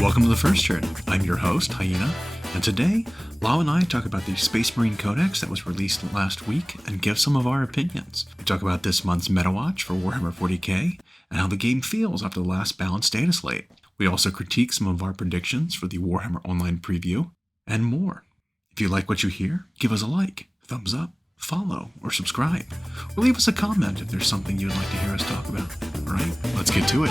Welcome to the First Turn. I'm your host, Hyena, and today, Llama and I talk about the Space Marine Codex that was released last week and give some of our opinions. We talk about this month's MetaWatch for Warhammer 40k and how the game feels after the last balanced data slate. We also critique some of our predictions for the Warhammer Online preview and more. If you like what you hear, give us a like, thumbs up, follow, or subscribe. Or leave us a comment if there's something you'd like to hear us talk about. All right, let's get to it.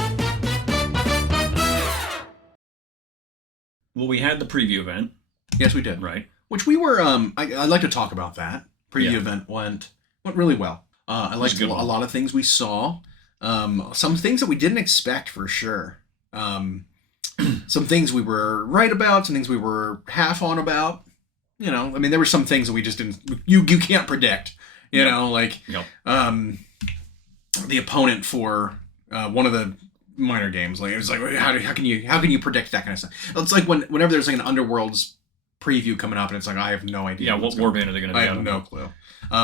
Well, we had the preview event. Yes, we did. Right. Which we were, I'd like to talk about that. Preview event went really well. I liked a lot of things we saw. Some things that we didn't expect for sure. Some things we were right about, some things we were half on about. You know, I mean, there were some things that we just didn't, you can't predict. You know, like the opponent for one of the minor games, like it was like how can you predict that kind of stuff? It's like whenever there's like an Underworlds preview coming up and it's like I have no idea. Yeah, what warband are they going to be? I have no clue.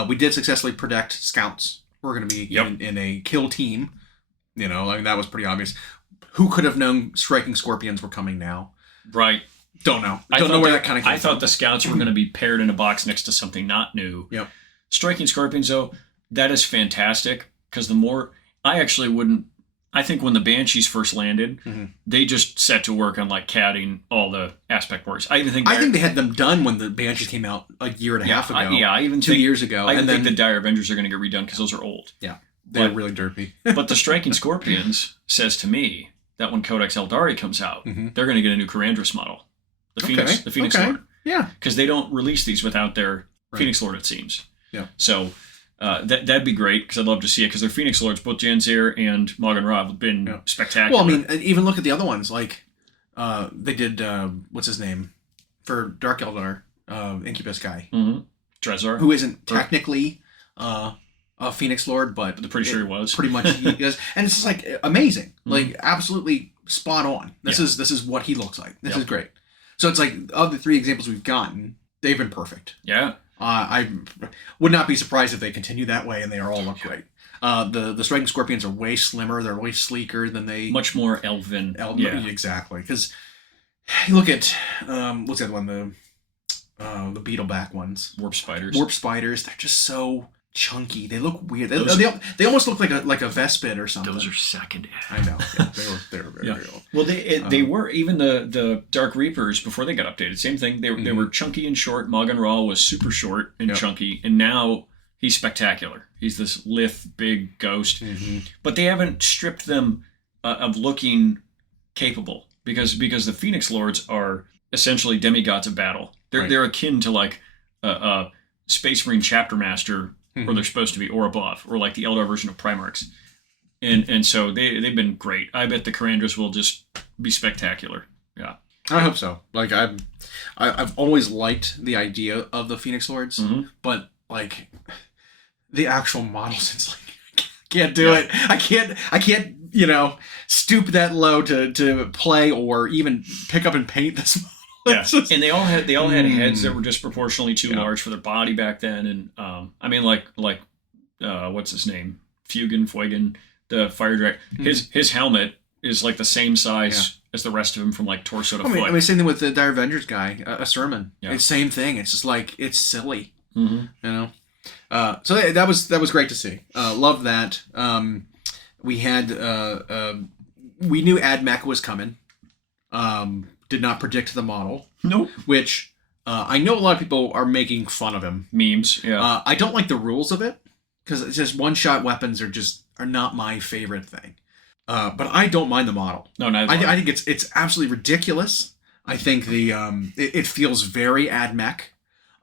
We did successfully predict scouts were going to be in a kill team. You know, I mean that was pretty obvious. Who could have known striking scorpions were coming now? Right. Don't know. Don't know where that kind of came from. I thought the scouts were going to be paired in a box next to something not new. Yep. Striking scorpions though, that is fantastic because the more I think when the Banshees first landed, they just set to work on like catting all the aspect warriors. I think they had them done when the Banshees came out a year and a half ago. I even 2 years ago. I think the Dire Avengers are going to get redone because those are old. Yeah, they're really derpy. But the Striking Scorpions says to me that when Codex Eldari comes out, they're going to get a new Karandras model, the Phoenix Lord. Yeah, because they don't release these without their Phoenix Lord, it seems. Yeah. So. That'd be great because I'd love to see it because their Phoenix Lords, both Janzir and Magan Ra, have been spectacular. Well, I mean, even look at the other ones. Like, they did, what's his name? For Dark Eldar, Incubus guy. Dresar. Who isn't technically a Phoenix Lord, but I'm pretty sure he was. Pretty much he is. And it's just like amazing. Like, absolutely spot on. This is what he looks like. This is great. So it's like, of the three examples we've gotten, they've been perfect. Yeah. I would not be surprised if they continue that way and they all look great. The Striking Scorpions are way slimmer. They're way sleeker than they... Much more elven. Yeah. Exactly. Because you look at... what's the other one? The Beetleback ones. Warp Spiders. They're just so chunky. They look weird. They almost look like a Vespid or something. Those are second edge. I know. Yeah, they were very old. Well, they were, even the Dark Reapers, before they got updated, same thing. They were chunky and short. Magan Ra was super short and chunky. And now he's spectacular. He's this lithe, big ghost. But they haven't stripped them of looking capable. Because the Phoenix Lords are essentially demigods of battle. They're akin to like a Space Marine Chapter Master, or they're supposed to be, or above, or like the Eldar version of Primarchs. And so they've been great. I bet the Karandras will just be spectacular. Yeah. I hope so. Like I've always liked the idea of the Phoenix Lords, but like the actual models, it's like I can't do it. I can't, stoop that low to play or even pick up and paint this model. Yeah, and they all had heads that were disproportionately too large for their body back then, and I mean, like what's his name, Fuegan, the Fire Dragon. His helmet is like the same size as the rest of him from like torso to foot. I mean, same thing with the Dire Avengers guy, a Sermon. Yeah. It's same thing. It's just like it's silly, you know. So that was great to see. Love that. We had we knew AdMech was coming. Did not predict the model. Nope. Which I know a lot of people are making fun of him. Memes, yeah. I don't like the rules of it because it's just one-shot weapons are not my favorite thing. But I don't mind the model. No, not I think it's absolutely ridiculous. I think the it feels very AdMech.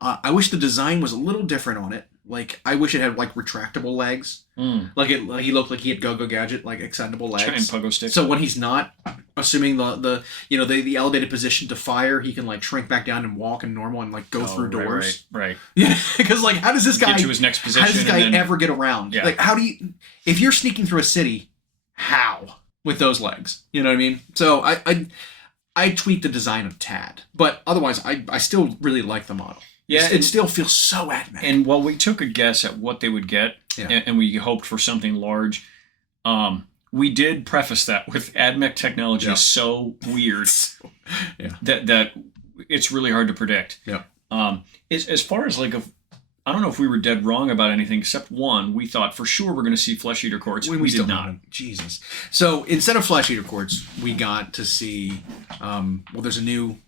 I wish the design was a little different on it. Like I wish it had like retractable legs. Like he looked like he had Go-Go Gadget like extendable legs. Giant pogo sticks. So when he's not assuming the elevated position to fire, he can like shrink back down and walk in normal and like go through doors. Right. Yeah, because like how does this guy get to his next position? How does this guy ever get around? Yeah. Like how do you if you're sneaking through a city, how with those legs? You know what I mean? So I tweak the design of Tad, but otherwise I still really like the model. Yeah, it still feels so AdMech. And while we took a guess at what they would get, and we hoped for something large, We did preface that with AdMech technology is so weird that it's really hard to predict. Yeah. As far as like I don't know if we were dead wrong about anything except one. We thought for sure we're going to see flesh eater courts. We did not. Jesus. So instead of flesh eater courts, we got to see. There's a new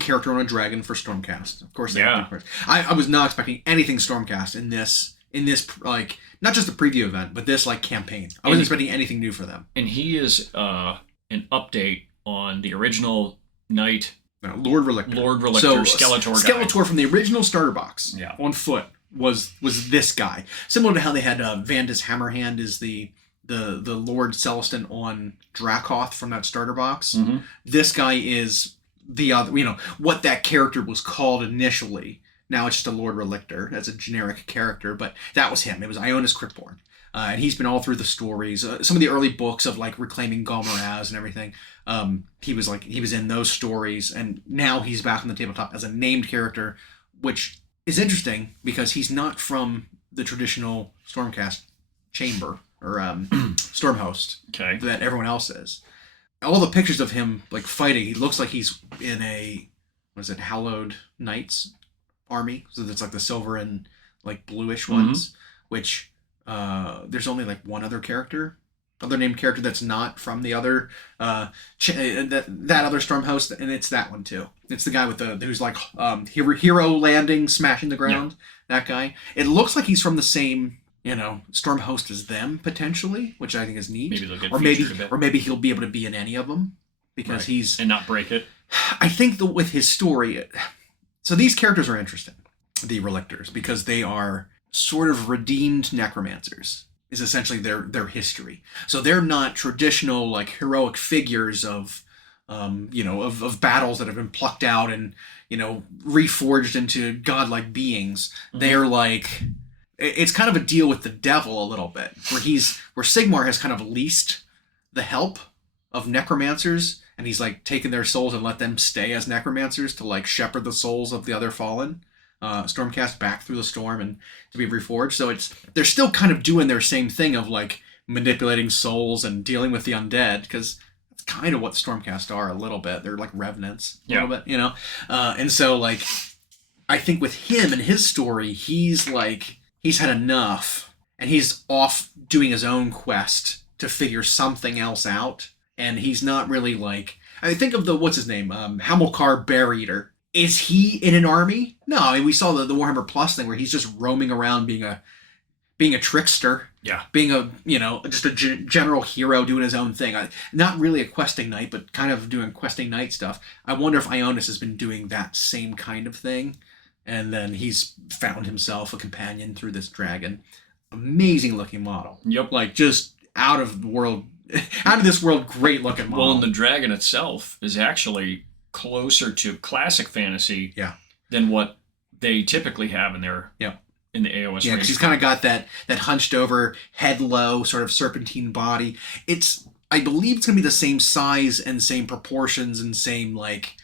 character on a dragon for Stormcast. Of course, I was not expecting anything Stormcast in this like not just the preview event, but this like campaign. I wasn't expecting anything new for them. And he is an update on the original knight. No, Lord Relictor, so, Skeletor guy. Skeletor from the original starter box on foot was this guy. Similar to how they had Vandus Hammerhand is the Lord Celestin on Dracoth from that starter box. Mm-hmm. This guy is the other, what that character was called initially. Now it's just a Lord Relictor as a generic character, but that was him. It was Ionis Cryptborn. And he's been all through the stories. Some of the early books of like reclaiming Galmaraz and everything. He was in those stories, and now he's back on the tabletop as a named character, which is interesting because he's not from the traditional Stormcast chamber or Stormhost that everyone else is. All the pictures of him like fighting, he looks like he's in a Hallowed Knights army. So that's like the silver and like bluish ones, which. There's only like one other named character that's not from the other that other Stormhost, and it's that one too. It's the guy who's like hero landing, smashing the ground. Yeah. That guy. It looks like he's from the same Stormhost as them potentially, which I think is neat. Maybe they'll get featured a bit. Or maybe he'll be able to be in any of them because he's and not break it. I think with his story, so these characters are interesting, the Relictors, because they are sort of redeemed necromancers is essentially their history. So they're not traditional like heroic figures of battles that have been plucked out and reforged into godlike beings. Mm-hmm. They're like it's kind of a deal with the devil a little bit, where Sigmar has kind of leased the help of necromancers, and he's like taken their souls and let them stay as necromancers to like shepherd the souls of the other fallen. Stormcast back through the storm and to be reforged. So they're still kind of doing their same thing of like manipulating souls and dealing with the undead, because that's kind of what Stormcast are a little bit. They're like revenants a little bit, and so like I think with him and his story, he's had enough and he's off doing his own quest to figure something else out, and he's not really like I think of what's his name, Hamilcar Bear Eater. Is he in an army? No, I mean, we saw the Warhammer Plus thing where he's just roaming around being a trickster. Yeah. Being just a general hero doing his own thing. Not really a questing knight, but kind of doing questing knight stuff. I wonder if Ionis has been doing that same kind of thing. And then he's found himself a companion through this dragon. Amazing looking model. Yep. Like just out of this world, great looking model. Well, and the dragon itself is actually closer to classic fantasy than what they typically have in their in the AOS. Yeah, because he's kind of got that hunched over, head low, sort of serpentine body. I believe it's going to be the same size and same proportions and same like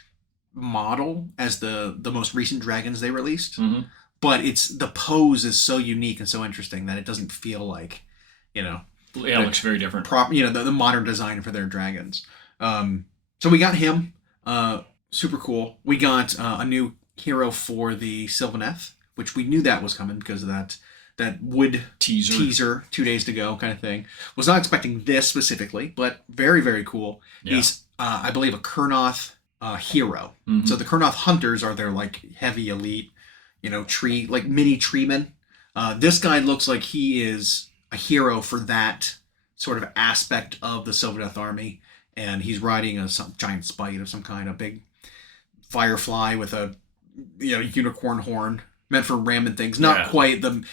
model as the most recent dragons they released. Mm-hmm. But the pose is so unique and so interesting that it doesn't feel like it looks very different. The modern design for their dragons. So we got him. Super cool. We got a new hero for the Sylvaneth, which we knew that was coming because of that wood teaser 2 days to go kind of thing. Was not expecting this specifically, but very, very cool. Yeah. He's, I believe, a Kurnoth hero. Mm-hmm. So the Kurnoth hunters are their like heavy elite, tree, like mini treemen. This guy looks like he is a hero for that sort of aspect of the Sylvaneth army. And he's riding some giant spite of some kind, a big firefly with a unicorn horn meant for ramming things. Not quite the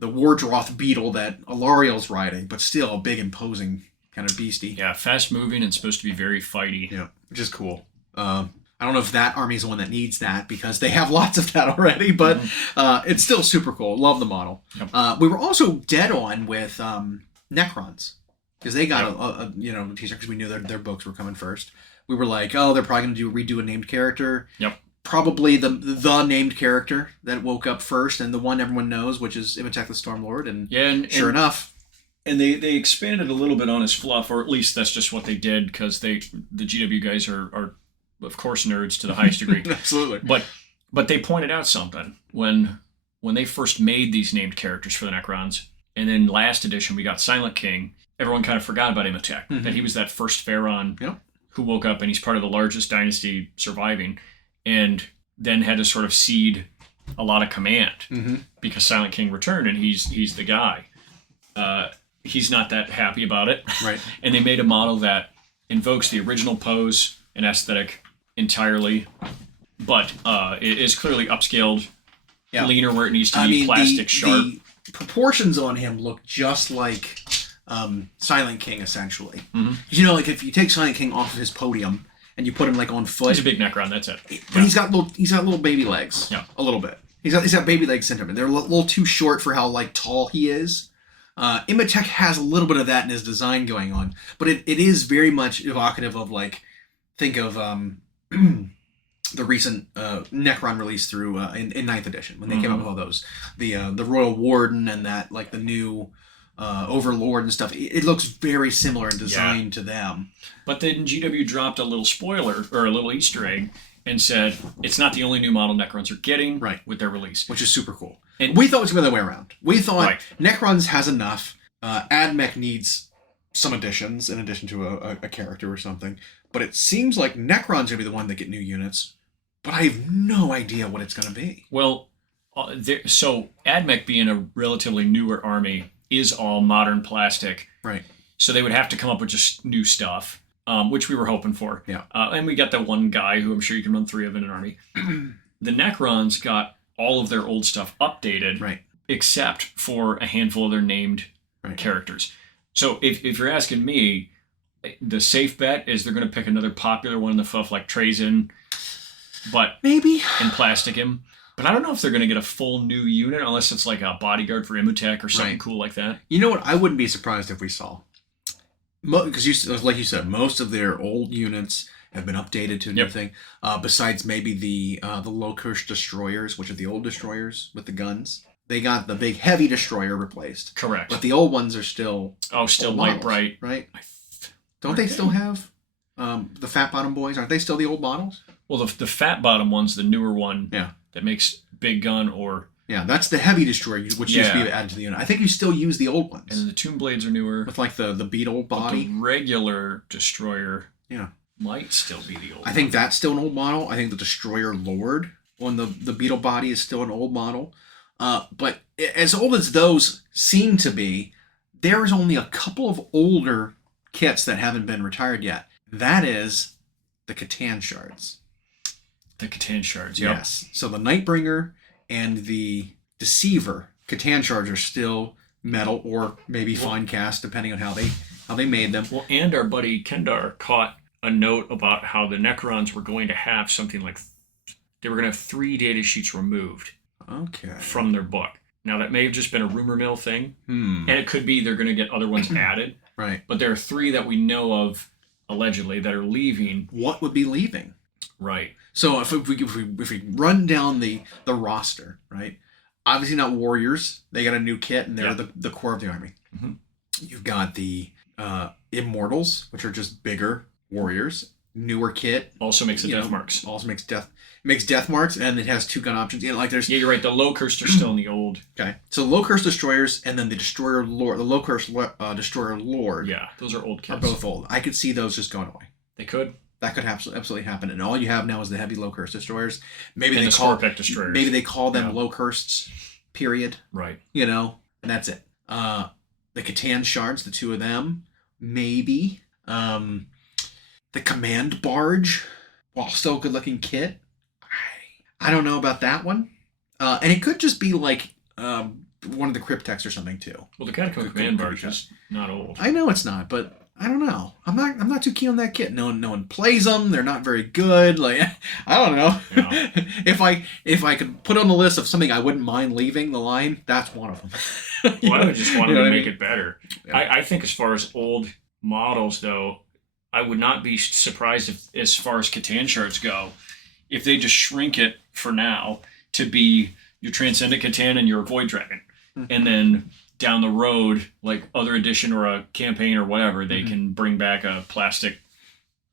Wardroth beetle that Alariel's riding, but still a big imposing kind of beastie. Yeah, fast moving and supposed to be very fighty. Yeah, which is cool. I don't know if that army is the one that needs that because they have lots of that already, but it's still super cool. Love the model. Yep. We were also dead on with Necrons. Because they got a teaser because we knew their books were coming first. We were like, oh, they're probably going to redo a named character. Yep. Probably the named character that woke up first and the one everyone knows, which is Imitek the Stormlord. And sure enough, And they expanded a little bit on his fluff, or at least that's just what they did, because the GW guys are of course nerds to the highest degree. Absolutely. But they pointed out something when they first made these named characters for the Necrons, and then last edition we got Silent King. Everyone kind of forgot about Imhotep, that he was that first Pharaoh who woke up, and he's part of the largest dynasty surviving, and then had to sort of cede a lot of command because Silent King returned, and he's the guy. He's not that happy about it. Right. And they made a model that invokes the original pose and aesthetic entirely, but it is clearly upscaled, leaner where it needs to be, plastic sharp. The proportions on him look just like Silent King, essentially. You know, like if you take Silent King off of his podium and you put him like on foot. He's a big Necron, that's it. But he's got little baby legs. Yeah. A little bit. He's got baby leg syndrome. They're a little too short for how like tall he is. Imhotep has a little bit of that in his design going on, but it is very much evocative of, like, think of the recent Necron release through in 9th edition when they came out with all those, the Royal Warden and that, like, the new Overlord and stuff. It looks very similar in design to them. But then GW dropped a little spoiler or a little Easter egg and said it's not the only new model Necrons are getting with their release, which is super cool. And we thought it was the other way around. We thought Necrons has enough. AdMech needs some additions in addition to a character or something. But it seems like Necron's going to be the one that get new units. But I have no idea what it's going to be. Well, so AdMech being a relatively newer army is all modern plastic. Right. So they would have to come up with just new stuff, which we were hoping for. Yeah. And we got that one guy who I'm sure you can run 3 of in an army. The Necrons got all of their old stuff updated, except for a handful of their named characters. So if you're asking me, the safe bet is they're going to pick another popular one in the fluff like Trazyn, but maybe and plastic him. But I don't know if they're going to get a full new unit unless it's like a bodyguard for Imhotep or something cool like that. You know what? I wouldn't be surprised if we saw, because like you said, most of their old units have been updated to a new thing. Besides maybe the low-curse destroyers, which are the old destroyers with the guns. They got the big heavy destroyer replaced. Correct. But the old ones are still light bright. Right? Don't they still have the fat bottom boys? Aren't they still the old models? Well, the fat bottom one's the newer one. Yeah. That makes big gun or... Yeah, that's the heavy destroyer, which used to be added to the unit. I think you still use the old ones. And then the tomb blades are newer. With like the beetle body. But the regular destroyer... Yeah. Might still be the old I think that's still an old model. I think the Destroyer Lord on the beetle body is still an old model. But as old as those seem to be, there is only a couple of older kits that haven't been retired yet. That is the Catan shards. The Catan shards, yes. So the Nightbringer and the Deceiver Catan shards are still metal or maybe fine cast, depending on how they made them. Well, and our buddy Kendar caught a note about how the Necrons were going to have something like they were going to have 3 data sheets removed from their book. Now that may have just been a rumor mill thing, and it could be they're going to get other ones added. Right. But there are 3 that we know of allegedly that are leaving. What would be leaving? Right. So if we run down the roster, right? Obviously not warriors. They got a new kit and they're the core of the army. You've got the immortals, which are just bigger warriors. Newer kit also makes death marks. Also makes death marks, and it has 2 gun options. You know, like there's you're right. The low cursed are still in the old. Okay, so low curse destroyers, and then the destroyer lord, the low curse destroyer lord. Yeah, those are old kits. Are both old. I could see those just going away. They could. That could absolutely happen, and all you have now is the heavy low curse destroyers. Maybe and they call them low cursed. Period. Right. You know, and that's it. The Catan shards, the 2 of them, maybe. The command barge, while still a good-looking kit. I don't know about that one. And it could just be like one of the cryptex or something too. Well, the Catacomb command barge is not old. I know it's not, but I don't know. I'm not too keen on that kit. No one plays them. They're not very good. Like I don't know. Yeah. If I could put on the list of something I wouldn't mind leaving the line, that's one of them. Well, I would just want to make it better. Yeah. I think as far as old models though, I would not be surprised if, as far as Catan shards go, if they just shrink it for now to be your Transcendent Catan and your Void Dragon. And then down the road, like other edition or a campaign or whatever, they can bring back a plastic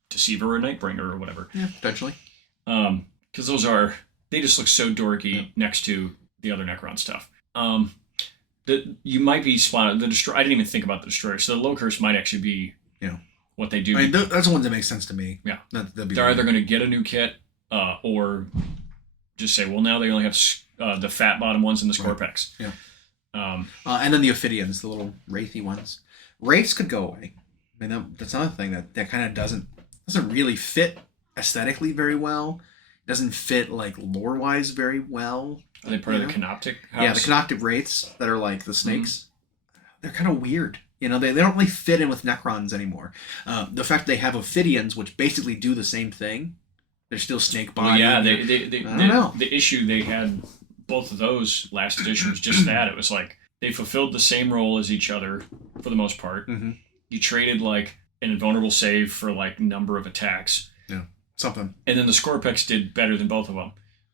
Deceiver or Nightbringer or whatever. Yeah, potentially. Because they just look so dorky next to the other Necron stuff. You might be spotted. The Destroyer, I didn't even think about the Destroyer, so the Low-Curse might actually be what they do. I mean, that's the ones that make sense to me. Yeah. They're either going to get a new kit or just say, well, now they only have the fat bottom ones and the Scorpex. Right. Yeah. And then the Ophidians, the little wraithy ones. Wraiths could go away. I mean, that's another thing that kind of doesn't really fit aesthetically very well. Doesn't fit like lore-wise very well. Are they part of the Canoptic house? Yeah, the Canoptic Wraiths that are like the snakes. They're kind of weird. They don't really fit in with Necrons anymore. The fact they have Ophidians, which basically do the same thing. They're still snake body. Well, yeah, I don't know. The issue they had, both of those last edition, was just that. It was like they fulfilled the same role as each other for the most part. Mm-hmm. You traded like an invulnerable save for like number of attacks. Yeah, something. And then the Scorpex did better than both of them.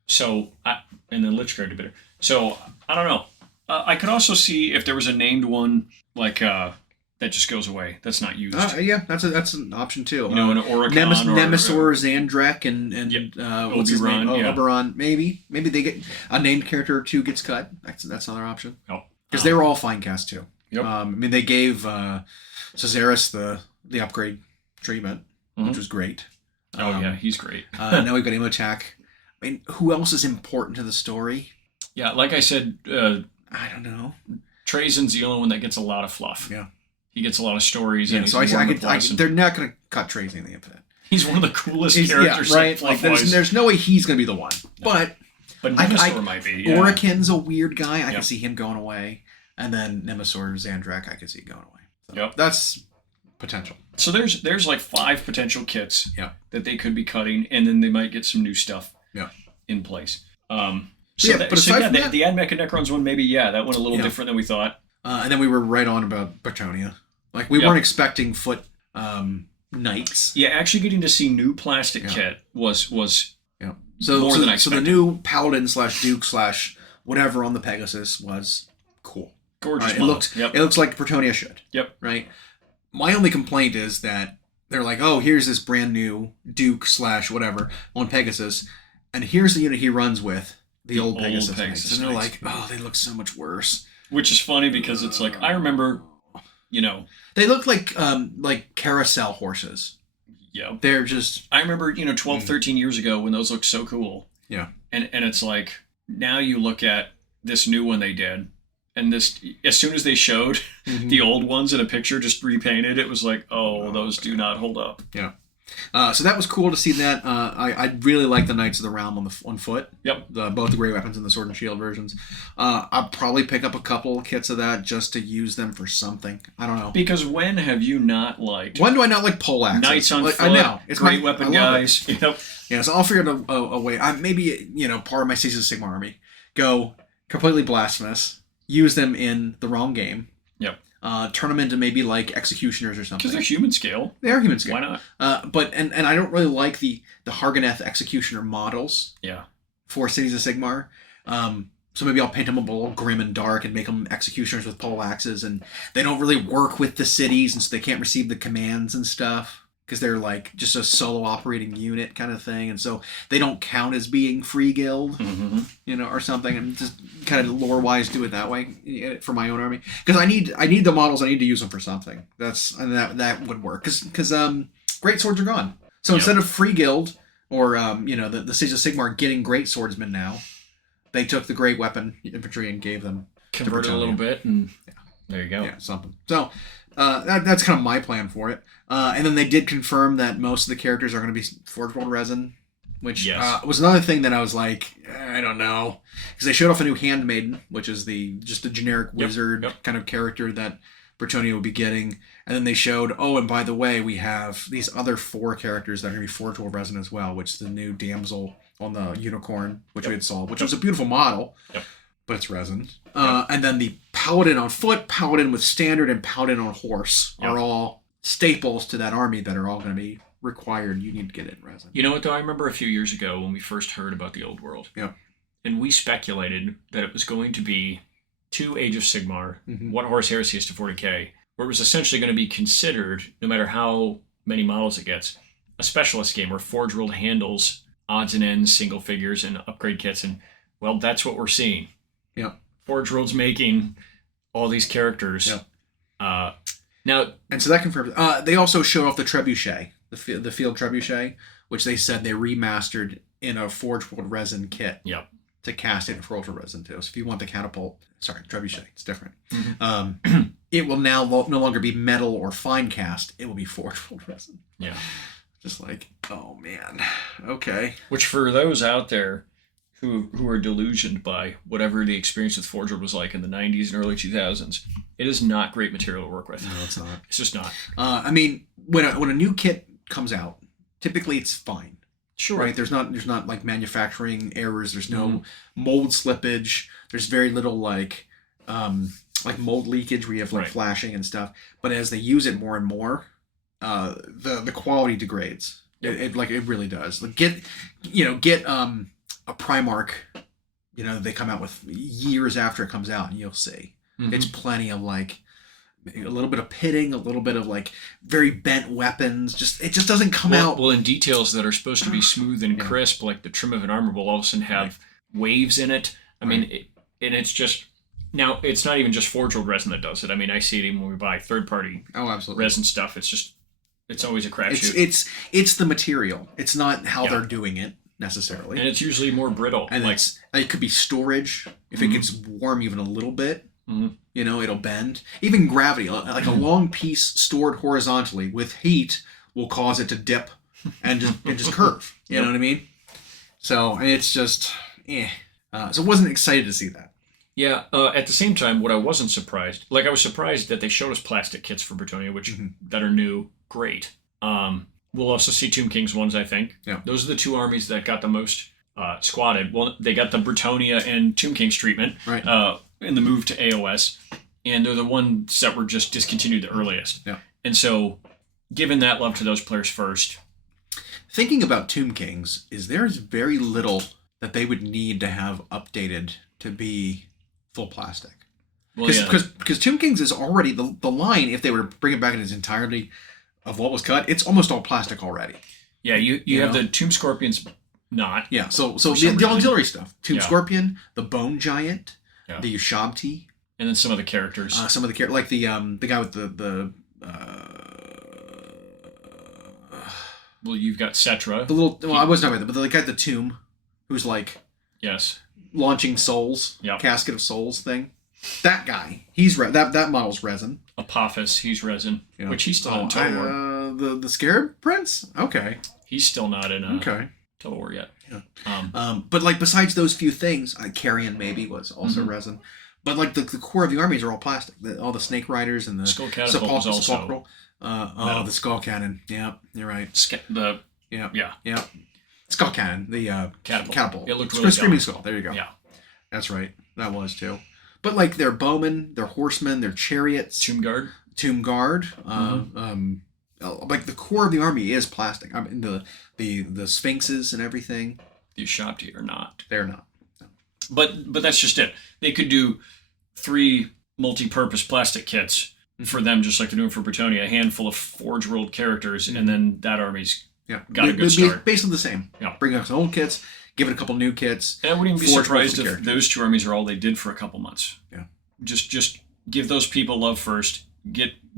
So, and then Lich Guard did better. So, I don't know. I could also see if there was a named one like that just goes away. That's not used. Yeah, that's an option too. An Oricon Nemesaur, Zandrak, and what's his name? Oberon. Maybe they get a named character or two gets cut. That's another option. Oh, because they were all fine cast too. Yep. I mean, they gave Caesarus the upgrade treatment, which was great. Yeah, he's great. Now we've got Emotac. I mean, who else is important to the story? Yeah, like I said, I don't know. Trajan's the only one that gets a lot of fluff. Yeah. He gets a lot of stories. Yeah, so they're not going to cut Trajan in the Infinite. He's one of the coolest characters. Yeah, right. Like, there's no way he's going to be the one. No. But Nemesaur might be. Yeah. Oricon's a weird guy. I can see him going away. And then Nemesaur, Zandrak, I can see going away. So that's potential. So there's like 5 potential kits that they could be cutting, and then they might get some new stuff in place. The Admech and Necrons one, maybe, that went a little different than we thought. And then we were right on about Bretonia. Like, we weren't expecting foot knights. Yeah, actually getting to see new plastic kit was more than I expected. So the new Paladin / Duke / whatever on the Pegasus was cool. Gorgeous. It looks like Bretonia should. Yep. Right? My only complaint is that they're like, oh, here's this brand new Duke / whatever on Pegasus, and here's the unit he runs with, the old Pegasus Knights. And they're like, oh, they look so much worse. Which is funny because it's like, I remember, they look like carousel horses. Yeah. They're just... I remember, 12, 13 years ago when those looked so cool. Yeah. And it's like, now you look at this new one they did, and this, as soon as they showed the old ones in a picture just repainted, it was like, those do not hold up. Yeah. So that was cool to see that. I really like the Knights of the Realm on foot. Yep. Both the Great Weapons and the Sword and Shield versions. I'll probably pick up a couple kits of that just to use them for something. I don't know. Because when have you not liked... When do I not like poleaxes? Knights on foot. I know. It's Great Weapon guys. Yep. Yeah, so I'll figure out a way. Maybe, part of my Season of Sigma army. Go completely blasphemous. Use them in the wrong game. Yep. Turn them into maybe like executioners or something. Because they're human scale. They are human scale. Why not? But I don't really like the Harganeth executioner models. Yeah. For Cities of Sigmar. So maybe I'll paint them a little grim and dark and make them executioners with poleaxes, and they don't really work with the cities, and so they can't receive the commands and stuff because they're like just a solo operating unit kind of thing, and so they don't count as being free guild, or something, and just kind of lore wise do it that way for my own army because I need the models. I need to use them for something. That would work because great swords are gone. So instead of free guild or the Cities of Sigmar getting great swordsmen now, they took the great weapon infantry and gave them converted a little bit, and there you go. Yeah, something. So that's kind of my plan for it. And then they did confirm that most of the characters are going to be Forge World resin, which was another thing that I was like, I don't know, because they showed off a new Handmaiden, which is just the generic wizard kind of character that Bretonia will be getting, and then they showed, and by the way, we have these other 4 characters that are going to be Forge World resin as well, which is the new damsel on the unicorn, which we had saw, which was a beautiful model, but it's resin. And then the Paladin on foot, Paladin with standard, and Paladin on horse are all staples to that army that are all going to be required. You need to get it in resin. You know what, though? I remember a few years ago when we first heard about the Old World. Yeah. And we speculated that it was going to be to Age of Sigmar, Mm-hmm. one Horus Heresies to 40k, where it was essentially going to be considered, no matter how many models it gets, a specialist game where Forge World handles odds and ends, single figures, and upgrade kits. And, well, that's what we're seeing. Yeah. Forge World's making all these characters. Yeah. Now, and so that confirms. They also showed off the trebuchet, the field trebuchet, which they said they remastered in a Forge World resin kit. Yep. To cast it in Forge World resin too. So if you want the trebuchet, it's different. Mm-hmm. It will now no longer be metal or fine cast. It will be Forge World resin. Yeah. Just like, oh man, okay. Which for those out there who are delusioned by whatever the experience with Forge World was like in the 90s and early 2000s, it is not great material to work with. No, it's not. It's just not. I mean, when a new kit comes out, typically it's fine. Sure. Right? There's not like manufacturing errors. There's no mold slippage. There's very little like mold leakage where you have like flashing and stuff. But as they use it more and more, the quality degrades. It really does. Like get a Primarch, they come out with years after it comes out, and you'll see it's plenty of like a little bit of pitting, a little bit of like very bent weapons. It just doesn't come out. Well, in details that are supposed to be smooth and crisp, like the trim of an armor will all of a sudden have waves in it. I mean, and it's just, now it's not even just Forge World resin that does it. I mean, I see it even when we buy third-party resin stuff. It's always a crapshoot. It's the material. It's not how they're doing it necessarily. And it's usually more brittle. And it could be storage. If it gets warm even a little bit, it'll bend. Even gravity, like a long piece stored horizontally with heat will cause it to dip and just curve. You know what I mean? So it's just, So I wasn't excited to see that. Yeah. At the same time, what I wasn't surprised, I was surprised that they showed us plastic kits for Bretonnia, which that are new. Great. We'll also see Tomb King's ones, I think. Yeah. Those are the two armies that got the most squatted. Well, they got the Bretonnia and Tomb King's treatment in the move to AOS, and they're the ones that were just discontinued the earliest. Yeah. And so, giving that love to those players first. Thinking about Tomb Kings, there's very little that they would need to have updated to be full plastic. Because Tomb Kings is already the line. If they were to bring it back in its entirety of what was cut, it's almost all plastic already. Yeah, you have the Tomb Scorpions not. Yeah, so the auxiliary stuff. Tomb Scorpion, the Bone Giant, the Ushabti. And then some of the characters. Like the guy with the well, you've got Cetra. The little. Well, I wasn't talking about that, but the guy at the tomb, who's like. Yes. Launching souls. Yep. Casket of Souls thing. That guy. He's that model's resin. Apophis, he's resin, which he's still in Total War. The Scarab Prince. Okay. He's still not in Total War yet. Yeah. But like besides those few things, Carrion maybe was also resin. But like the core of the armies are all plastic. All the Snake Riders and the Skull Catapult was also. The Skull Cannon. Yeah, you're right. Yeah. Skull Cannon. The catapult. It looked really Screaming Skull. There you go. Yeah. That's right. That was too. But like their bowmen, their horsemen, their chariots. Tomb Guard. Like the core of the army is plastic. I mean the Sphinxes and everything. The Ushabti are not. They're not. No. But that's just it. They could do 3 multi-purpose plastic kits for them, just like they're doing for Bretonnia, a handful of Forge World characters, and then that army's got a good start. Basically the same. Yeah. Bring up some old kits, give it a couple new kits. And I wouldn't even be surprised if those 2 armies are all they did for a couple months. Yeah. Just give those people love first.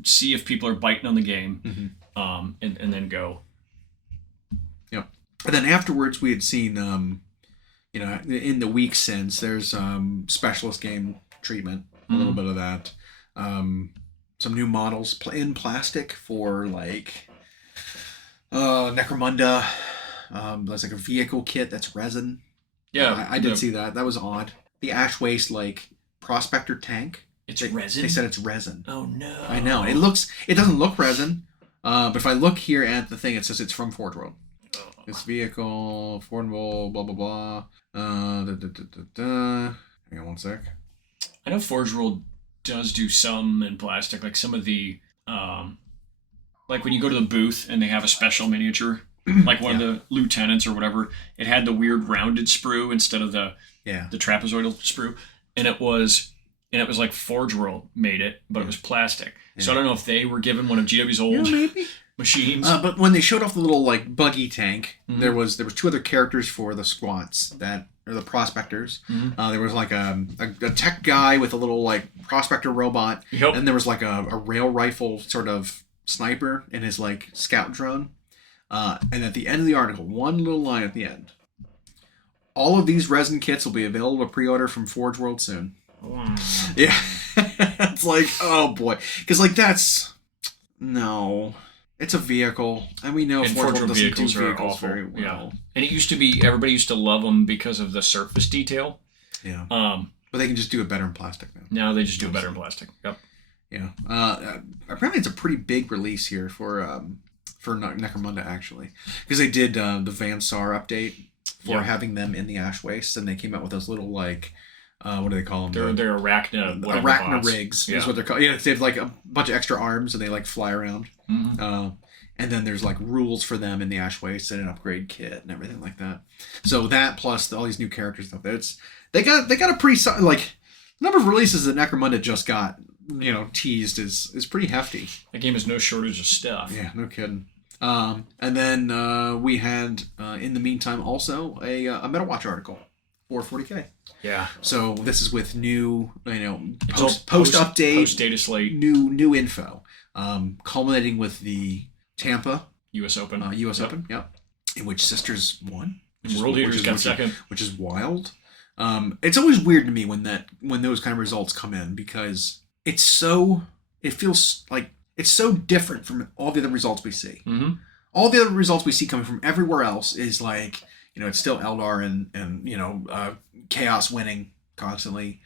See if people are biting on the game, and then go. Yeah. And then afterwards, we had seen, in the week since, there's specialist game treatment, a little bit of that. Some new models in plastic for like Necromunda. That's like a vehicle kit that's resin. Yeah, I did see that. That was odd. The Ash Waste like Prospector tank. It's resin? They said it's resin. Oh no! I know. It doesn't look resin. But if I look here at the thing, it says it's from Forge World. This vehicle, affordable, blah blah blah. Hang on one sec. I know Forge World does do some in plastic, like some of the, like when you go to the booth and they have a special miniature, like one of the lieutenants or whatever, it had the weird rounded sprue instead of the trapezoidal sprue, and it was and it was like Forge World made it, but it was plastic. So I don't know if they were given one of GW's old machines. But when they showed off the little like buggy tank, there was 2 other characters for the squats that are the prospectors. There was like a tech guy with a little like prospector robot, and there was like a rail rifle sort of sniper in his like scout drone. And at the end of the article, one little line at the end. All of these resin kits will be available to pre-order from Forge World soon. Wow. Yeah. It's like, oh boy. Because like no. It's a vehicle. And we know Forge World doesn't do vehicles very well. Yeah. And it used to be, everybody used to love them because of the surface detail. Yeah. But they can just do it better in plastic now. Now they just do it better in plastic. Yep. Yeah. Apparently it's a pretty big release here for Necromunda, actually. Because they did the Vansar update for having them in the Ash Waste, and they came out with those little, like, what do they call them? They're Arachna rigs is what they're called. Yeah, they have, like, a bunch of extra arms, and they, like, fly around. And then there's, like, rules for them in the Ash Waste and an upgrade kit and everything like that. So that plus all these new characters and stuff. They got a pretty, like, the number of releases that Necromunda just got, teased is pretty hefty. That game has no shortage of stuff. Yeah, no kidding. And then we had, in the meantime, also a MetaWatch article for 40K. Yeah. So this is with new, post update, post data slate, new info, culminating with the Tampa U.S. Open. Open, yep. In which Sisters won. World Eaters got second, which is wild. It's always weird to me when those kind of results come in, because it feels like it's so different from all the other results we see. All the other results we see coming from everywhere else is like, it's still Eldar and Chaos winning constantly,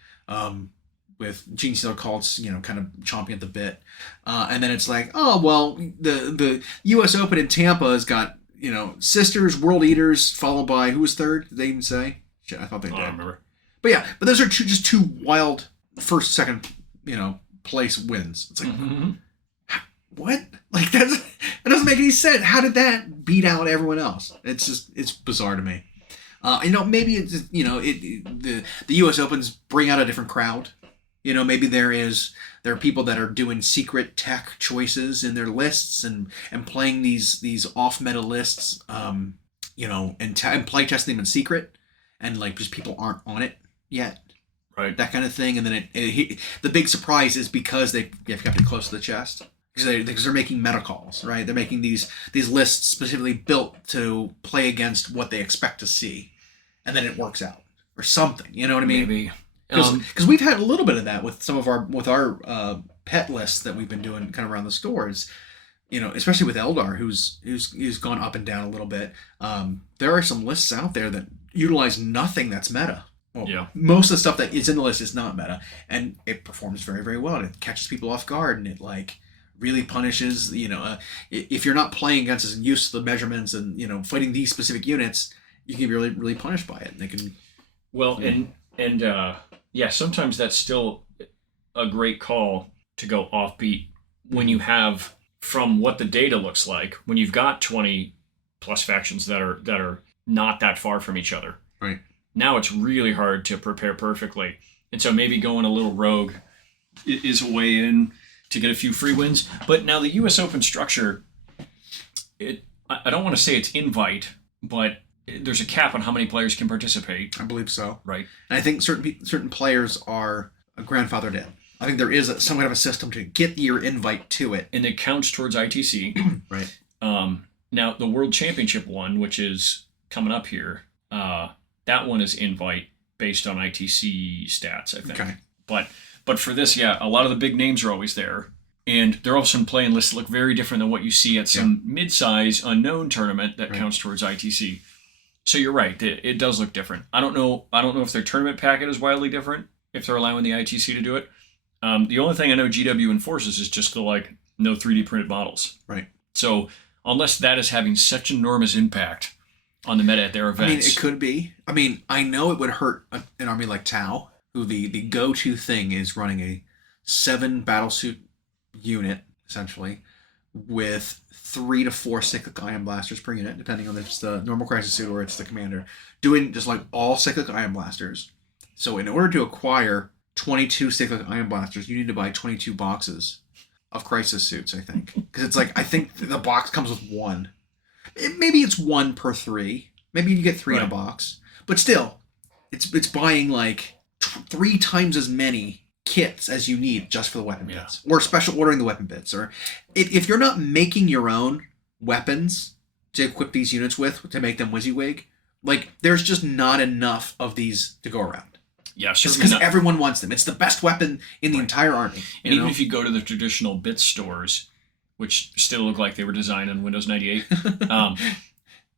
with Gene Stealer Cults, kind of chomping at the bit. And then it's like, oh, well, the U.S. Open in Tampa has got, Sisters, World Eaters, followed by, who was third? Did they even say? Shit, I thought they did. I don't remember. But yeah, those are just two wild first, second, place wins. It's like, what? Like, that doesn't make any sense. How did that beat out everyone else? It's bizarre to me. Maybe it's, the U.S. Opens bring out a different crowd. Maybe there are people that are doing secret tech choices in their lists and playing these off-meta lists, and play testing them in secret, and like just people aren't on it yet. Right. That kind of thing. And then the big surprise is because they've kept it close to the chest. Because they're making meta calls, right? They're making these lists specifically built to play against what they expect to see, and then it works out or something. You know what I mean? Maybe. Because we've had a little bit of that with some of our pet lists that we've been doing kind of around the stores. Especially with Eldar, who's gone up and down a little bit. There are some lists out there that utilize nothing that's meta. Well, most of the stuff that is in the list is not meta, and it performs very, very well. And it catches people off guard, and it like really punishes, if you're not playing against us and used to the measurements and, fighting these specific units, you can be really, really punished by it. And they can... Well, sometimes that's still a great call to go offbeat when you have, from what the data looks like, when you've got 20 plus factions that are not that far from each other. Right. Now it's really hard to prepare perfectly. And so maybe going a little rogue is a way in to get a few free wins. But now the U.S. Open structure, I don't want to say it's invite, but there's a cap on how many players can participate. I believe so. Right. And I think certain players are grandfathered in. I think there is some kind of a system to get your invite to it. And it counts towards ITC. Right. Now, the World Championship one, which is coming up here, that one is invite based on ITC stats, I think. Okay. But for this, a lot of the big names are always there. And they're also playing lists that look very different than what you see at some mid-size unknown tournament that counts towards ITC. So you're right. It does look different. I don't know if their tournament packet is wildly different, if they're allowing the ITC to do it. The only thing I know GW enforces is just no 3D printed models. Right. So unless that is having such enormous impact on the meta at their events. I mean, it could be. I mean, I know it would hurt an army like Tau, who the go-to thing is running a 7 battlesuit unit, essentially, with 3 to 4 cyclic ion blasters per unit, depending on if it's the normal crisis suit or it's the commander, doing just like all cyclic ion blasters. So in order to acquire 22 cyclic ion blasters, you need to buy 22 boxes of crisis suits, I think. Because it's like, I think the box comes with one. Maybe it's one per 3. Maybe you get 3 in a box. But still, it's buying like 3 times as many kits as you need just for the weapon bits. Or special ordering the weapon bits. Or if you're not making your own weapons to equip these units with, to make them WYSIWYG, like, there's just not enough of these to go around. Yeah, because everyone wants them. It's the best weapon in the entire army. And even if you go to the traditional bit stores, which still look like they were designed on Windows 98,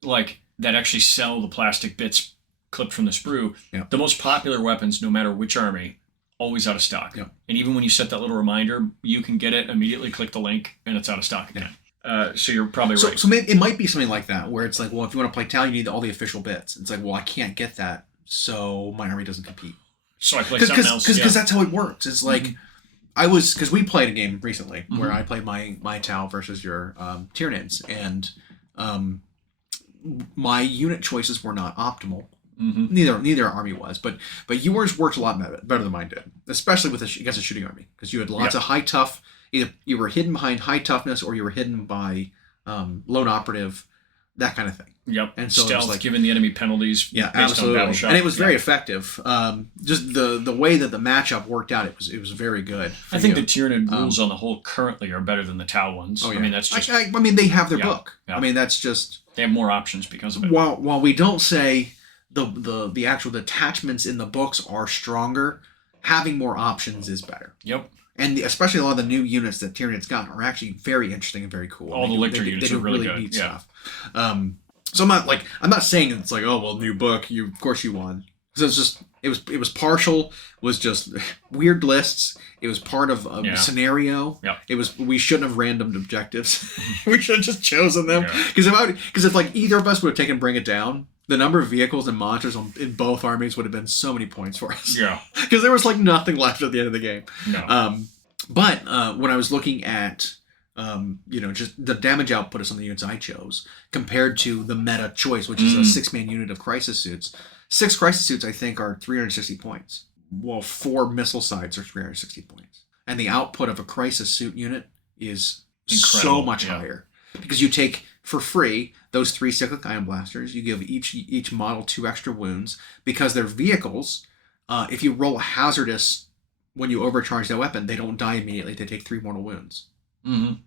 like, that actually sell the plastic bits clipped from the sprue, the most popular weapons, no matter which army, always out of stock. And even when you set that little reminder, you can get it, immediately click the link, and it's out of stock again. So you're probably right. So maybe it might be something like that, where it's like, well, if you want to play Tau, you need all the official bits. It's like, well, I can't get that, so my army doesn't compete. So I play something else. Because that's how it works. It's like, because we played a game recently where I played my Tau versus your Tyranids, and my unit choices were not optimal. Neither army was, but yours worked a lot better than mine did, especially against a shooting army, because you had lots of high tough. Either you were hidden behind high toughness, or you were hidden by lone operative, that kind of thing. And so stealth, like, giving the enemy penalties. Based on battle shot. And it was very effective. Just the way that the matchup worked out, it was very good. I think the Tyranid rules on the whole currently are better than the Tau ones. I mean, that's just. I mean, they have their book. I mean, that's just. They have more options because of it. While we don't say the actual detachments in the books are stronger, having more options is better. And especially a lot of the new units that Tyranids got are actually very interesting and very cool. All the lictor units are really good. Neat stuff. So I'm not saying it's like, oh well, new book, of course you won. So it's just it was partial, was just weird lists. It was part of a scenario. We shouldn't have randomed objectives. We should have just chosen them. Because if like either of us would have taken Bring It Down, the number of vehicles and monsters in both armies would have been so many points for us. Because there was like nothing left at the end of the game. But when I was looking at just the damage output of some of the units I chose compared to the meta choice, which is a 6-man unit of crisis suits. 6 crisis suits, I think, are 360 points. Well, 4 missile sides are 360 points. And the output of a crisis suit unit is incredible. So much higher. Because you take, for free, those 3 cyclic ion blasters. You give each model 2 extra wounds. Because they're vehicles, if you roll a hazardous when you overcharge that weapon, they don't die immediately. They take 3 mortal wounds. And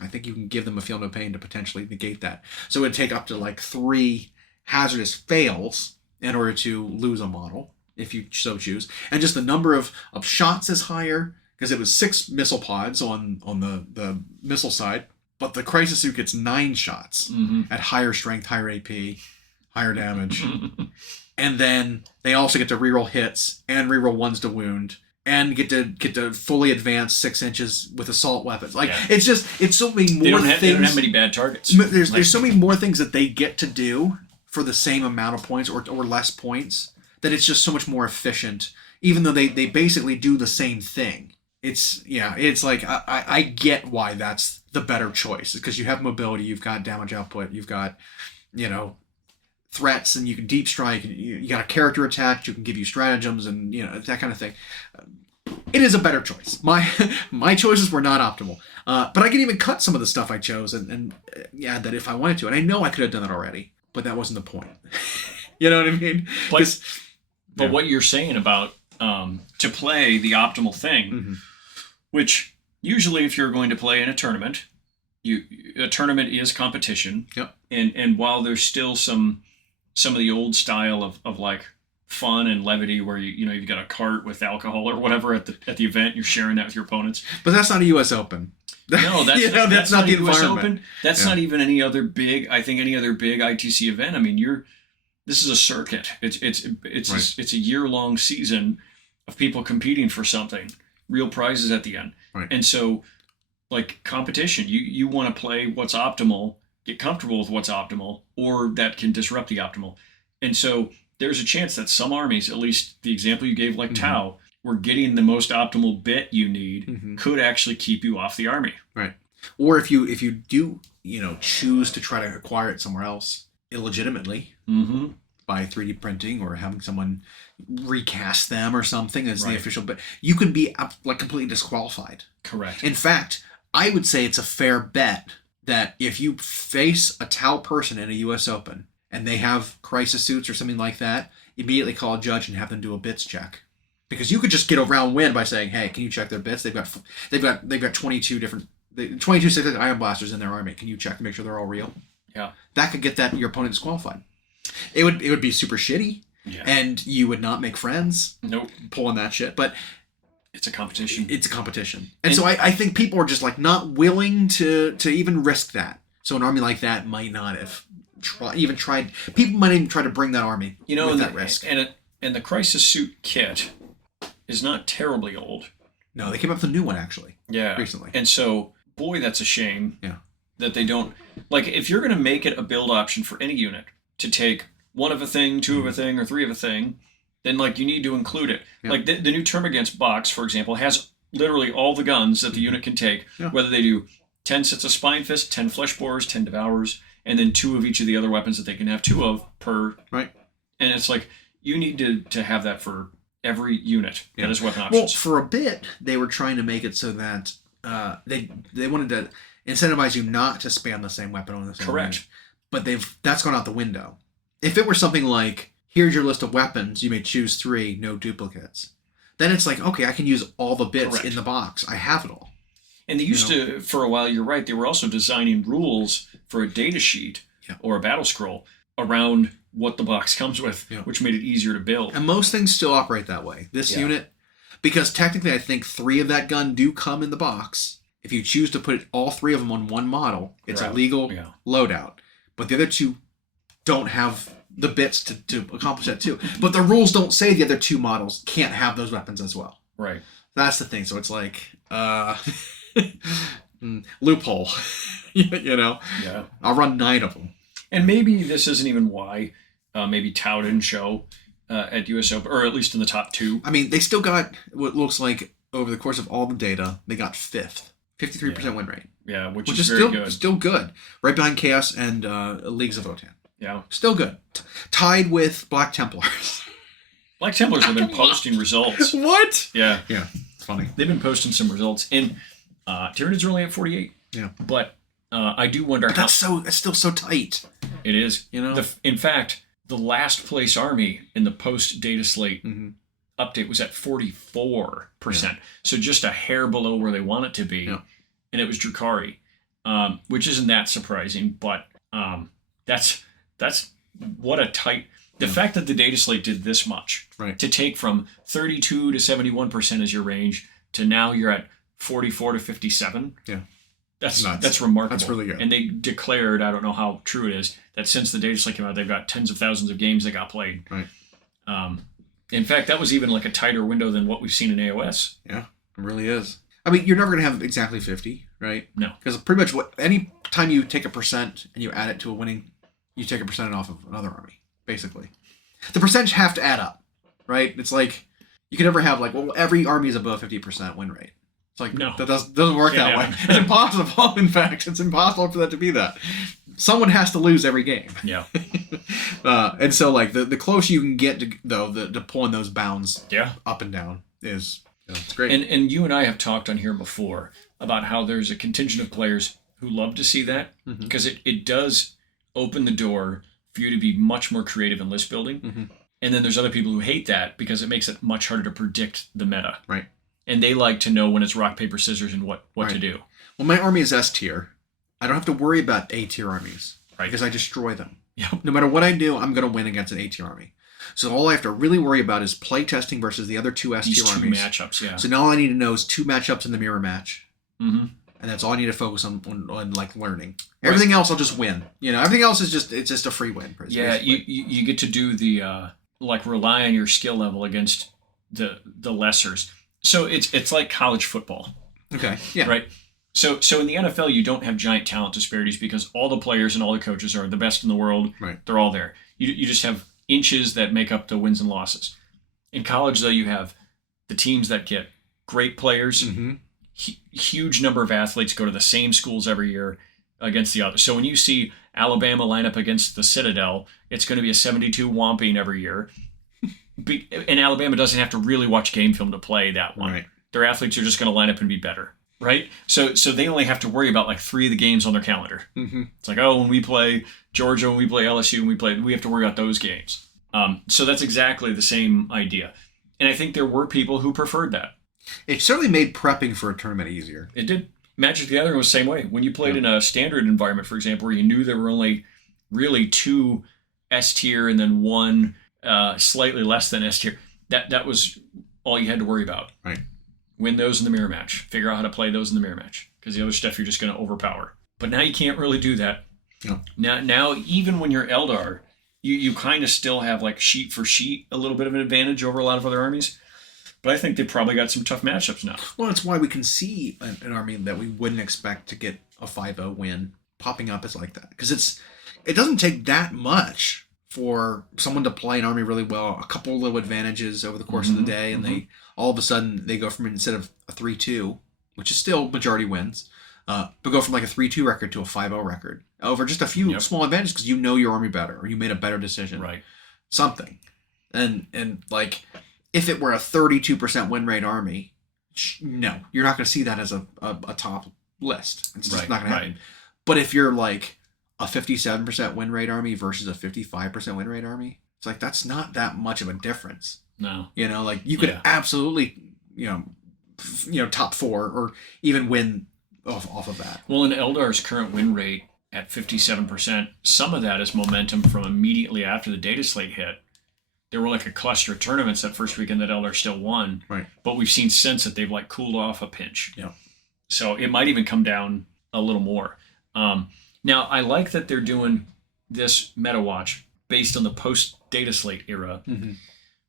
I think you can give them a feel no pain to potentially negate that. So it would take up to like 3 hazardous fails in order to lose a model, if you so choose. And just the number of shots is higher, because it was 6 missile pods on the missile side, but the crisis suit gets 9 shots at higher strength, higher AP, higher damage. And then they also get to reroll hits and reroll ones to wound. And get to fully advance 6 inches with assault weapons. It's so many more things. They don't have many bad targets. There's so many more things that they get to do for the same amount of points or less points, that it's just so much more efficient. Even though they basically do the same thing. It's like I get why that's the better choice, because you have mobility, you've got damage output, you've got threats, and you can deep strike, you got a character attached, you can give you stratagems, and that kind of thing. It is a better choice. My choices were not optimal, but I can even cut some of the stuff I chose and add that if I wanted to, and I know I could have done that already, but that wasn't the point. You know what I mean? But what you're saying about to play the optimal thing, which usually if you're going to play in a tournament, a tournament is competition, and while there's still some of the old style of like fun and levity, where you've got a cart with alcohol or whatever at the event, you're sharing that with your opponents. But that's not a U.S. Open. No, that's not the US environment. Open. That's not even any other big ITC event. I mean, this is a circuit. It's a year-long season of people competing for something, real prizes at the end. And so, like competition, you want to play what's optimal, get comfortable with what's optimal, or that can disrupt the optimal. And so there's a chance that some armies, at least the example you gave, like Tau, where getting the most optimal bit you need could actually keep you off the army. Or if you do choose to try to acquire it somewhere else illegitimately, by 3D printing or having someone recast them or something as the official, but you can be like completely disqualified. Correct. In fact, I would say it's a fair bet that if you face a Tau person in a U.S. Open and they have crisis suits or something like that, immediately call a judge and have them do a bits check. Because you could just get a round win by saying, "Hey, can you check their bits? They've got 22 different 22 6 ion blasters in their army. Can you check to make sure they're all real?" Yeah. That could get your opponent disqualified. It would be super shitty. Yeah. And you would not make friends. Nope. Pulling that shit, but it's a competition. It's a competition, and so I think people are just like not willing to even risk that. So an army like that might not have tried. People might even try to bring that army. With that risk. And the Crisis Suit kit is not terribly old. No, they came up with a new one actually. Yeah. Recently. And so, boy, that's a shame. Yeah. That they don't like. If you're going to make it a build option for any unit to take one of a thing, two of a thing, or three of a thing, then like you need to include it. Yeah. Like the new Termagant's box, for example, has literally all the guns that the unit can take. Yeah. Whether they do 10 sets of Spine Fist, 10 Flesh Borers, 10 Devourers, and then 2 of each of the other weapons that they can have 2 of per. Right. And it's like you need to have that for every unit that has weapon options. Well, for a bit, they were trying to make it so that they wanted to incentivize you not to spam the same weapon on the same range. But that's gone out the window. If it were something like, here's your list of weapons, you may choose 3, no duplicates. Then it's like, okay, I can use all the bits in the box. I have it all. And they used to, for a while, you're right, they were also designing rules for a data sheet or a battle scroll around what the box comes with, which made it easier to build. And most things still operate that way. This unit, because technically I think 3 of that gun do come in the box. If you choose to put all 3 of them on one model, it's a legal loadout. But the other 2 don't have the bits to accomplish that too. But the rules don't say the other 2 models can't have those weapons as well. Right. That's the thing. So it's like, loophole. Yeah. I'll run 9 of them. And maybe this isn't even why maybe Tau didn't show at US Open, or at least in the top 2. I mean, they still got what looks like over the course of all the data, they got 5th. 53% win rate. Yeah, which is very good. Still good. Right behind Chaos and Leagues of Votann. Yeah. Still good. Tied with Black Templars. Black Templars have been posting results. What? Yeah. Yeah. It's funny. They've been posting some results. And Tyranids are only at 48. Yeah. But I do wonder how... That's still so tight. It is. In fact, the last place army in the post-data slate update was at 44%. Yeah. So just a hair below where they want it to be. Yeah. And it was Drukhari, which isn't that surprising, but that's what a tight... The fact that the data slate did this much, to take from 32 to 71% as your range, to now you're at 44 to 57, that's remarkable. That's really good. And they declared, I don't know how true it is, that since the data slate came out, they've got tens of thousands of games that got played. Right. In fact, that was even like a tighter window than what we've seen in AOS. Yeah, it really is. I mean, you're never going to have exactly 50, right? No. Because pretty much any time you take a percent and you add it to a winning, you take a percent off of another army, basically. The percentage have to add up, right? It's like, you can never have like, well, every army is above 50% win rate. It's like, no, that doesn't work that way. It's impossible, in fact. It's impossible for that to be that. Someone has to lose every game. Yeah. And so, like, the closer you can get to, though, to pulling those bounds up and down is... it's great. And you and I have talked on here before about how there's a contingent of players who love to see that because it does open the door for you to be much more creative in list building. And then there's other people who hate that because it makes it much harder to predict the meta. Right. And they like to know when it's rock, paper, scissors and what to do. Well, my army is S tier. I don't have to worry about A tier armies because I destroy them. Yep. No matter what I do, I'm going to win against an A tier army. So all I have to really worry about is play testing versus the other 2 S tier armies. These 2 matchups, yeah. So now all I need to know is 2 matchups in the mirror match. And that's all I need to focus on like learning. Everything else I'll just win. Everything else is just a free win. Yeah, you get to do the like rely on your skill level against the lessers. So it's like college football. Okay. Yeah. Right. So in the NFL you don't have giant talent disparities because all the players and all the coaches are the best in the world. Right. They're all there. You just have inches that make up the wins and losses. In college though you have the teams that get great players. Huge number of athletes go to the same schools every year against the other. So when you see Alabama line up against the Citadel, it's going to be a 72 whomping every year. And Alabama doesn't have to really watch game film to play that one. Right. Their athletes are just going to line up and be better, right? So they only have to worry about like 3 of the games on their calendar. Mm-hmm. It's like, oh, when we play Georgia, when we play LSU, we have to worry about those games. So that's exactly the same idea. And I think there were people who preferred that. It certainly made prepping for a tournament easier. It did. Magic the Gathering was the same way. When you played in a standard environment, for example, where you knew there were only really 2 S tier and then 1 slightly less than S tier, that was all you had to worry about. Right. Win those in the mirror match. Figure out how to play those in the mirror match. Because the other stuff you're just going to overpower. But now you can't really do that. No. Now even when you're Eldar, you kind of still have like sheet for sheet a little bit of an advantage over a lot of other armies. But I think they probably got some tough matchups now. Well, that's why we can see an army that we wouldn't expect to get a 5-0 win popping up as like that. Because it doesn't take that much for someone to play an army really well, a couple little advantages over the course of the day, and they all of a sudden they go from, instead of a 3-2, which is still majority wins, but go from like a 3-2 record to a 5-0 record over just a few small advantages because you know your army better or you made a better decision. Right. Something. And like, if it were a 32% win rate army, no, you're not going to see that as a top list. It's just not going to happen. But if you're like a 57% win rate army versus a 55% win rate army, it's like, that's not that much of a difference. No. You know, like you could absolutely, top 4 or even win off of that. Well, in Eldar's current win rate at 57%, some of that is momentum from immediately after the data slate hit. There were like a cluster of tournaments that first weekend that Eldar still won. Right. But we've seen since that they've like cooled off a pinch. Yeah. So it might even come down a little more. Now, I like that they're doing this MetaWatch based on the post-data slate era. Mm-hmm.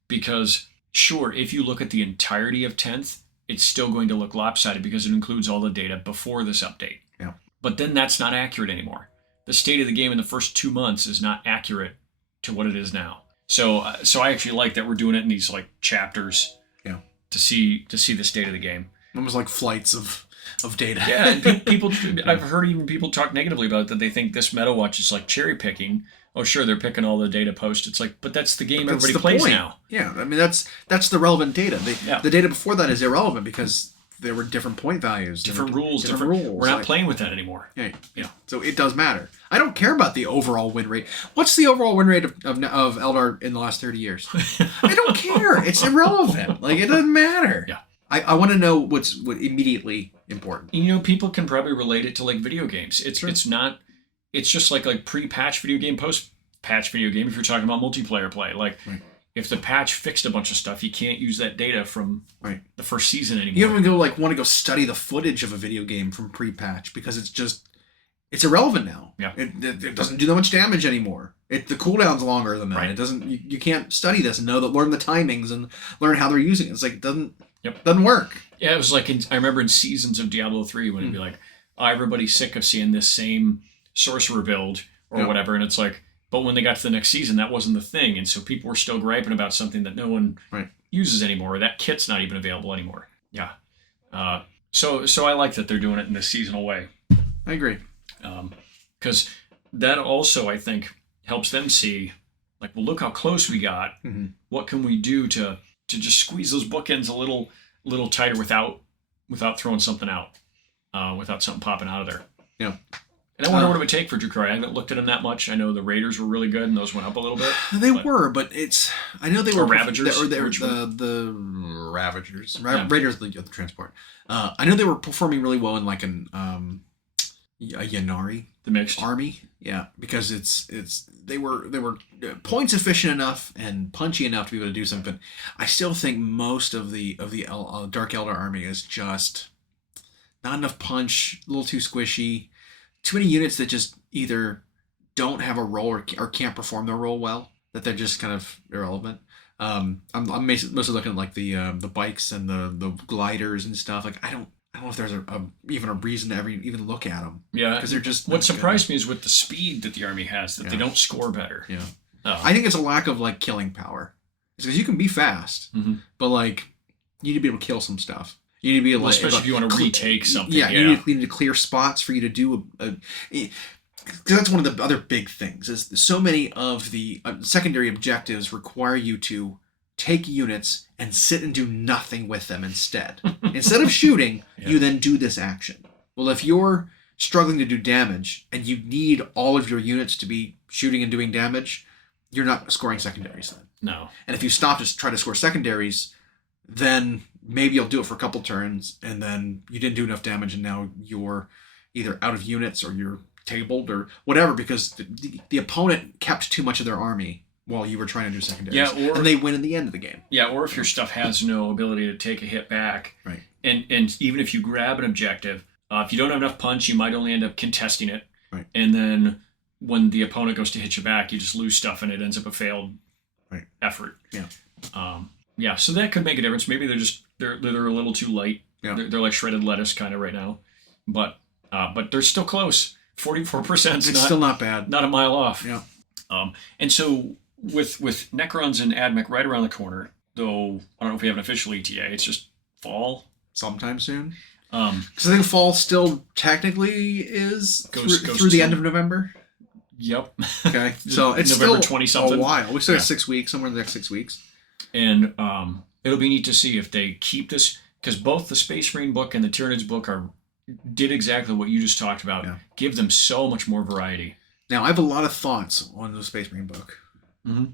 Because, sure, if you look at the entirety of 10th, it's still going to look lopsided because it includes all the data before this update. Yeah. But then that's not accurate anymore. The state of the game in the first 2 months is not accurate to what it is now. So I actually like that we're doing it in these like chapters. Yeah. To see the state of the game. Almost like flights of data. Yeah, and people. I've heard even people talk negatively about it, that they think this MetaWatch is like cherry picking. Oh, sure, they're picking all the data post. It's like, but that's the game everybody plays now. Yeah, I mean that's the relevant data. The data before that is irrelevant because there were different point values, different rules. We're not playing with that anymore. Yeah. So it does matter. I don't care about the overall win rate. What's the overall win rate of Eldar in the last 30 years? I don't care. It's irrelevant. Like, it doesn't matter. Yeah. I want to know what's immediately important. You know, people can probably relate it to like video games. It's not. It's just like pre-patch video game, post-patch video game. If you're talking about multiplayer play, like. Right. If the patch fixed a bunch of stuff, you can't use that data from the first season anymore. You don't even want to go study the footage of a video game from pre-patch because it's irrelevant now. Yeah. It doesn't do that much damage anymore. The cooldown's longer than that. Right. It doesn't. You can't study this and learn the timings and learn how they're using it. It's like it doesn't work. Yeah, it was like I remember in seasons of Diablo 3 when it'd be like, everybody's sick of seeing this same sorcerer build or whatever, and it's like. But when they got to the next season, that wasn't the thing. And so people were still griping about something that no one uses anymore. Or that kit's not even available anymore. Yeah. So I like that they're doing it in this seasonal way. I agree. Because that also, I think, helps them see, like, well, look how close we got. Mm-hmm. What can we do to just squeeze those bookends a little tighter without throwing something out, without something popping out of there. Yeah. And I wonder what it would take for Drukhari. I haven't looked at them that much. I know the Raiders were really good, and those went up a little bit. They were, but I know they were... Ravagers. They were the Ravagers. Raiders, the transport. I know they were performing really well in like a Yanari. The mixed army. Yeah, because they were points efficient enough and punchy enough to be able to do something. But I still think most of the Dark Eldar army is just not enough punch, a little too squishy. Too many units that just either don't have a role or can't perform their role well, that they're just kind of irrelevant. I'm mostly looking at like the bikes and the gliders and stuff. Like I don't know if there's even a reason to ever even look at them. Yeah, because they're just. What surprised me is with the speed that the army has, that they don't score better. Yeah, I think it's a lack of like killing power. It's because you can be fast, but like you need to be able to kill some stuff. You need to be able especially if you want to retake something. Yeah, you need to clear spots for you to do because that's one of the other big things, is so many of the secondary objectives require you to take units and sit and do nothing with them instead. Instead of shooting, you then do this action. Well, if you're struggling to do damage and you need all of your units to be shooting and doing damage, you're not scoring secondaries then. No. And if you stop to try to score secondaries, then maybe you'll do it for a couple turns, and then you didn't do enough damage, and now you're either out of units or you're tabled or whatever, because the opponent kept too much of their army while you were trying to do secondaries. Yeah, and they win in the end of the game. Yeah, or if your stuff has no ability to take a hit back. Right. And even if you grab an objective, if you don't have enough punch, you might only end up contesting it. Right. And then when the opponent goes to hit you back, you just lose stuff and it ends up a failed effort. Yeah. Yeah, so that could make a difference. Maybe they're a little too light. Yeah. They're like shredded lettuce kind of right now. But they're still close. 44%. It's still not bad. Not a mile off. Yeah. And so with Necrons and AdMech right around the corner, though I don't know if we have an official ETA, it's just fall. Sometime soon. Because I think fall still technically is goes through the end of November. Yep. Okay. So it's November still 20-something. A while. We still have 6 weeks, somewhere in the next 6 weeks. And it'll be neat to see if they keep this, because both the Space Marine book and the Tyranids book did exactly what you just talked about. Yeah. Give them so much more variety. Now, I have a lot of thoughts on the Space Marine book. Mm-hmm.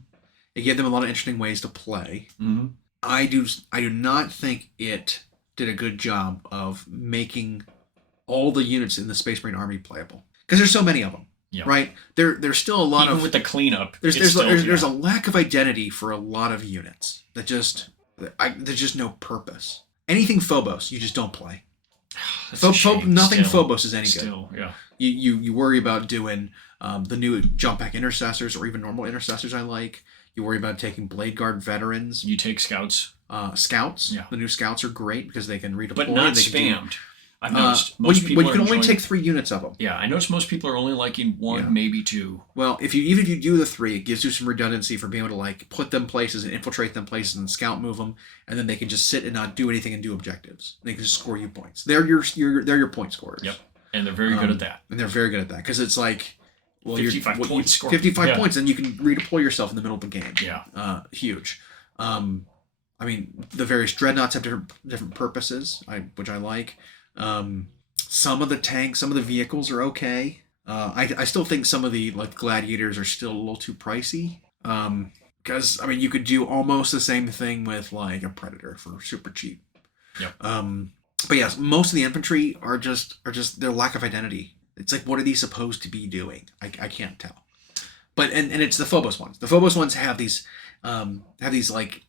It gave them a lot of interesting ways to play. Mm-hmm. I do not think it did a good job of making all the units in the Space Marine army playable, because there's so many of them. Yeah. Right? There's still a lot Even of with the cleanup. There's a lack of identity for a lot of units that there's just no purpose. Anything Phobos, you just don't play. Nothing Phobos is any good. Still, yeah. You worry about doing the new jump back intercessors, or even normal intercessors. I like. You worry about taking Blade Guard veterans. You take scouts. Scouts. Yeah. The new scouts are great because they can redeploy. But not spammed. I've noticed most people you can only take 3 units of them. Yeah, I noticed most people are only liking 1, maybe 2. Well, even if you do the 3, it gives you some redundancy for being able to like put them places and infiltrate them places and scout move them, and then they can just sit and not do anything and do objectives. They can just score you points. They're your point scorers. Yep, and they're very good at that. And they're very good at that because it's like, well, 55 points scored. 55 points, and you can redeploy yourself in the middle of the game. Yeah, huge. I mean, the various dreadnoughts have different purposes, which I like. Some of the tanks, some of the vehicles are okay. I still think some of the like gladiators are still a little too pricey. Because I mean, you could do almost the same thing with like a predator for super cheap. Yep. But yes, most of the infantry are just their lack of identity. It's like, what are these supposed to be doing? I can't tell. But and it's the Phobos ones. The Phobos ones have these like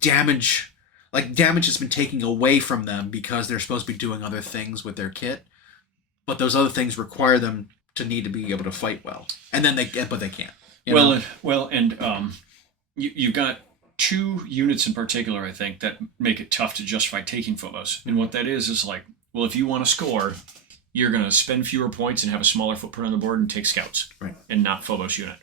damage. Like, damage has been taken away from them because they're supposed to be doing other things with their kit, but those other things require them to need to be able to fight well, and then they can't. You've got 2 units in particular, I think, that make it tough to justify taking Phobos, and what that is like, well, if you want to score, you're going to spend fewer points and have a smaller footprint on the board and take scouts, right, and not Phobos unit.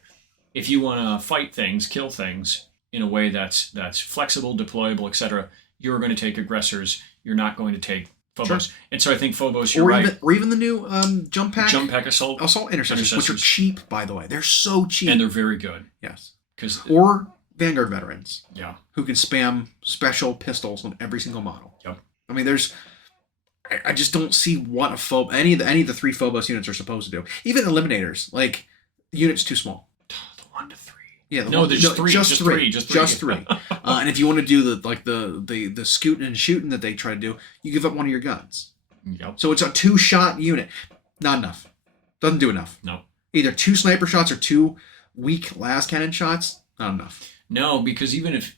If you want to fight things, kill things in a way that's flexible, deployable, etc., you're going to take aggressors. You're not going to take Phobos. Sure. And so I think Phobos, you're right. Or even the new jump pack assault intercessors, which are cheap, by the way. They're so cheap. And they're very good. Yes. Or Vanguard veterans. Yeah. Who can spam special pistols on every single model. Yep. I mean, I just don't see what any of the 3 Phobos units are supposed to do. Even eliminators, like, units too small. The 1 to 3. Yeah, just 3. Just 3. Just 3. And if you want to do the scooting and shooting that they try to do, you give up one of your guns. Yep. So it's a 2-shot unit. Not enough. Doesn't do enough. No. Either 2 sniper shots or 2 weak las cannon shots. Not enough. No, because even if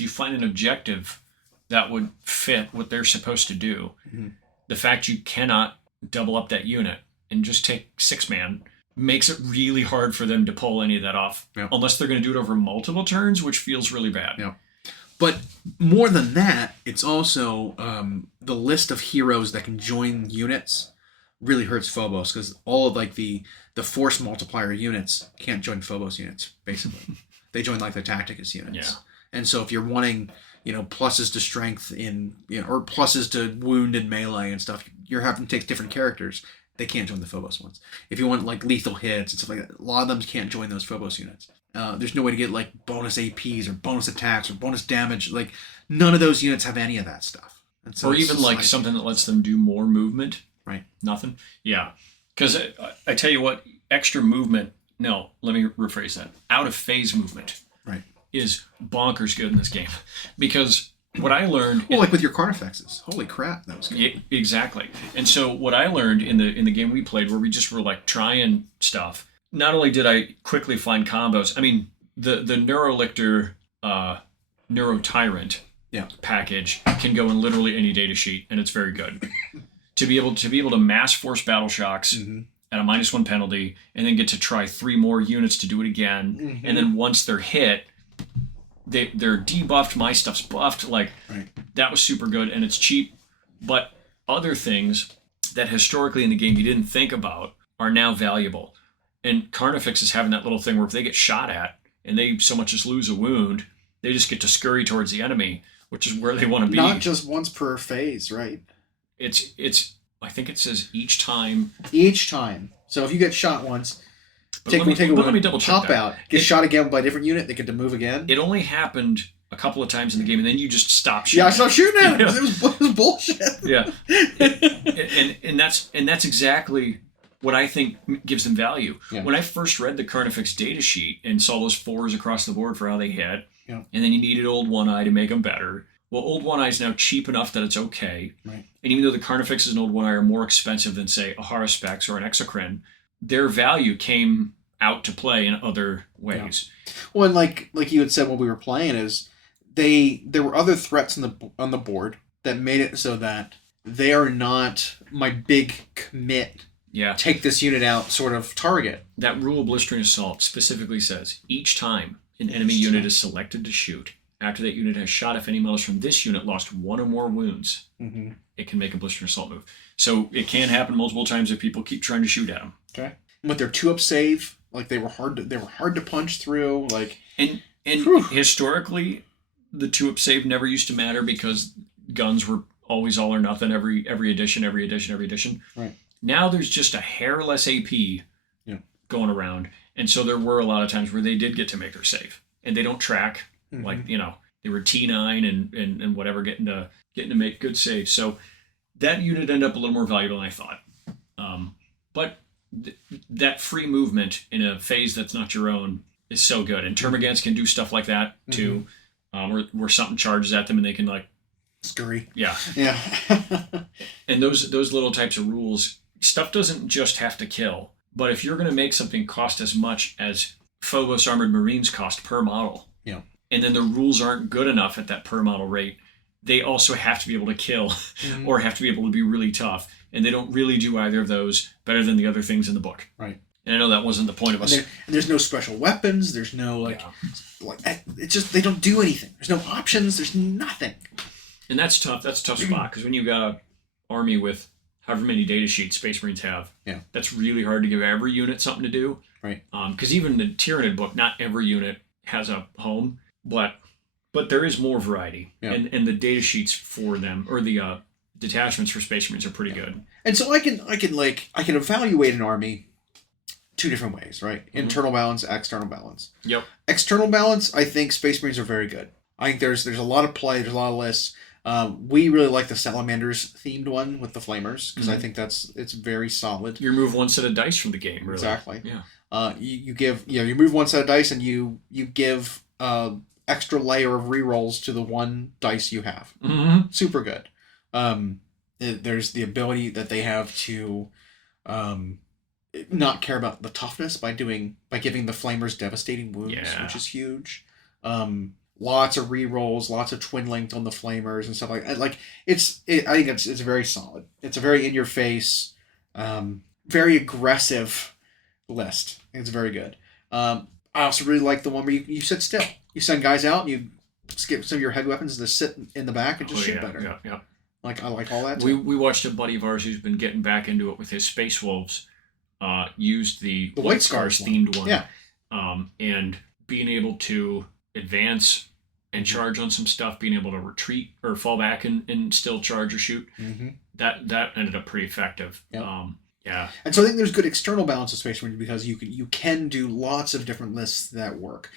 you find an objective that would fit what they're supposed to do, mm-hmm. the fact you cannot double up that unit and just take 6-man makes it really hard for them to pull any of that off, unless they're going to do it over multiple turns, which feels really bad. Yeah. But more than that, it's also the list of heroes that can join units really hurts Phobos, because all of like the force multiplier units can't join Phobos units, basically. They join like the Tacticus units. Yeah. And so if you're wanting, pluses to strength or pluses to wound and melee and stuff, you're having to take different characters. they can't join the Phobos ones. If you want like lethal hits and stuff like that, a lot of them can't join those Phobos units. There's no way to get like bonus APs or bonus attacks or bonus damage. Like none of those units have any of that stuff. And so or even like something that lets them do more movement. Right. Nothing. Yeah. Because I tell you what, extra movement. No, let me rephrase that. Out of phase movement. Right. Is bonkers good in this game, because what I learned. Well, like with your Carnifexes. Holy crap, that was good. Yeah, exactly. And so what I learned in the game we played, where we just were like trying stuff. Not only did I quickly find combos. I mean, the Neurolictor Neurotyrant package can go in literally any data sheet, and it's very good. to be able to mass force battle shocks at a -1 penalty, and then get to try 3 more units to do it again, and then once they're hit, they're debuffed. My stuff's buffed. Like that was super good, and it's cheap. But other things that historically in the game you didn't think about are now valuable. And Carnifex is having that little thing where if they get shot at and they so much as lose a wound, they just get to scurry towards the enemy, which is where they want to be. Not just once per phase, right? It's. I think it says each time. Each time. So if you get shot once, let me double check pop that. out, get shot again by a different unit, they get to move again. It only happened a couple of times in the game, and then you just stop shooting. Yeah, I stopped shooting at it. It was bullshit. Yeah, and that's exactly what I think gives them value. Yeah. When I first read the Carnifex data sheet and saw those 4s across the board for how they hit, and then you needed Old One Eye to make them better. Well, Old One Eye is now cheap enough that it's okay. Right. And even though the Carnifexes and Old One Eye are more expensive than, say, a Haruspex or an Exocrine, their value came out to play in other ways. Yeah. Well, and like you had said when we were playing, is there were other threats on the board that made it so that they are not my big commit. Yeah. Take this unit out sort of target. That rule of Blistering Assault specifically says each time an enemy unit is selected to shoot, after that unit has shot, if any models from this unit lost 1 or more wounds, it can make a Blistering Assault move. So it can happen multiple times if people keep trying to shoot at them. Okay. And with their 2-up save, like they were hard to punch through. Like and historically, the 2-up save never used to matter because guns were always all or nothing every edition. Right. Now there's just a hair less AP going around. And so there were a lot of times where they did get to make their save. And they don't track. Like, they were T9 and whatever, getting to make good saves. So that unit ended up a little more valuable than I thought. But that free movement in a phase that's not your own is so good. And Termagants can do stuff like that too, where something charges at them and they can like scurry. Yeah. Yeah. And those little types of rules, stuff doesn't just have to kill. But if you're going to make something cost as much as Phobos Armored Marines cost per model, and then the rules aren't good enough at that per model rate, they also have to be able to kill or have to be able to be really tough. And they don't really do either of those better than the other things in the book. Right. And I know that wasn't the point of us. And there's no special weapons. There's no it's just, they don't do anything. There's no options. There's nothing. And that's tough. That's a tough spot because when you've got an army with however many data sheets Space Marines have, that's really hard to give every unit something to do. Right. Because even the Tyranid book, not every unit has a home. But there is more variety, and the data sheets for them, or the detachments for Space Marines, are pretty good. And so I can evaluate an army 2 different ways, right? Internal balance, external balance. Yep. External balance, I think Space Marines are very good. I think there's a lot of play, there's a lot of lists. We really like the Salamanders themed one with the Flamers because I think it's very solid. You remove 1 set of dice from the game, really. Exactly. Yeah. You remove 1 set of dice and you give extra layer of rerolls to the 1 dice you have. Super good. There's the ability that they have to not care about the toughness by giving the Flamers devastating wounds, which is huge. Lots of rerolls, lots of twin linked on the Flamers and stuff like that. Like I think it's very solid. It's a very in your face, very aggressive list. I think it's very good. I also really like the one where you sit still. You send guys out and you skip some of your heavy weapons to sit in the back and just shoot better. Yeah. Like I like all that too. We watched a buddy of ours who's been getting back into it with his Space Wolves, used the White Scars themed one. Yeah. And being able to advance and charge on some stuff, being able to retreat or fall back and still charge or shoot. That ended up pretty effective. Yep. Yeah. And so I think there's good external balance of Space Marine because you can do lots of different lists that work.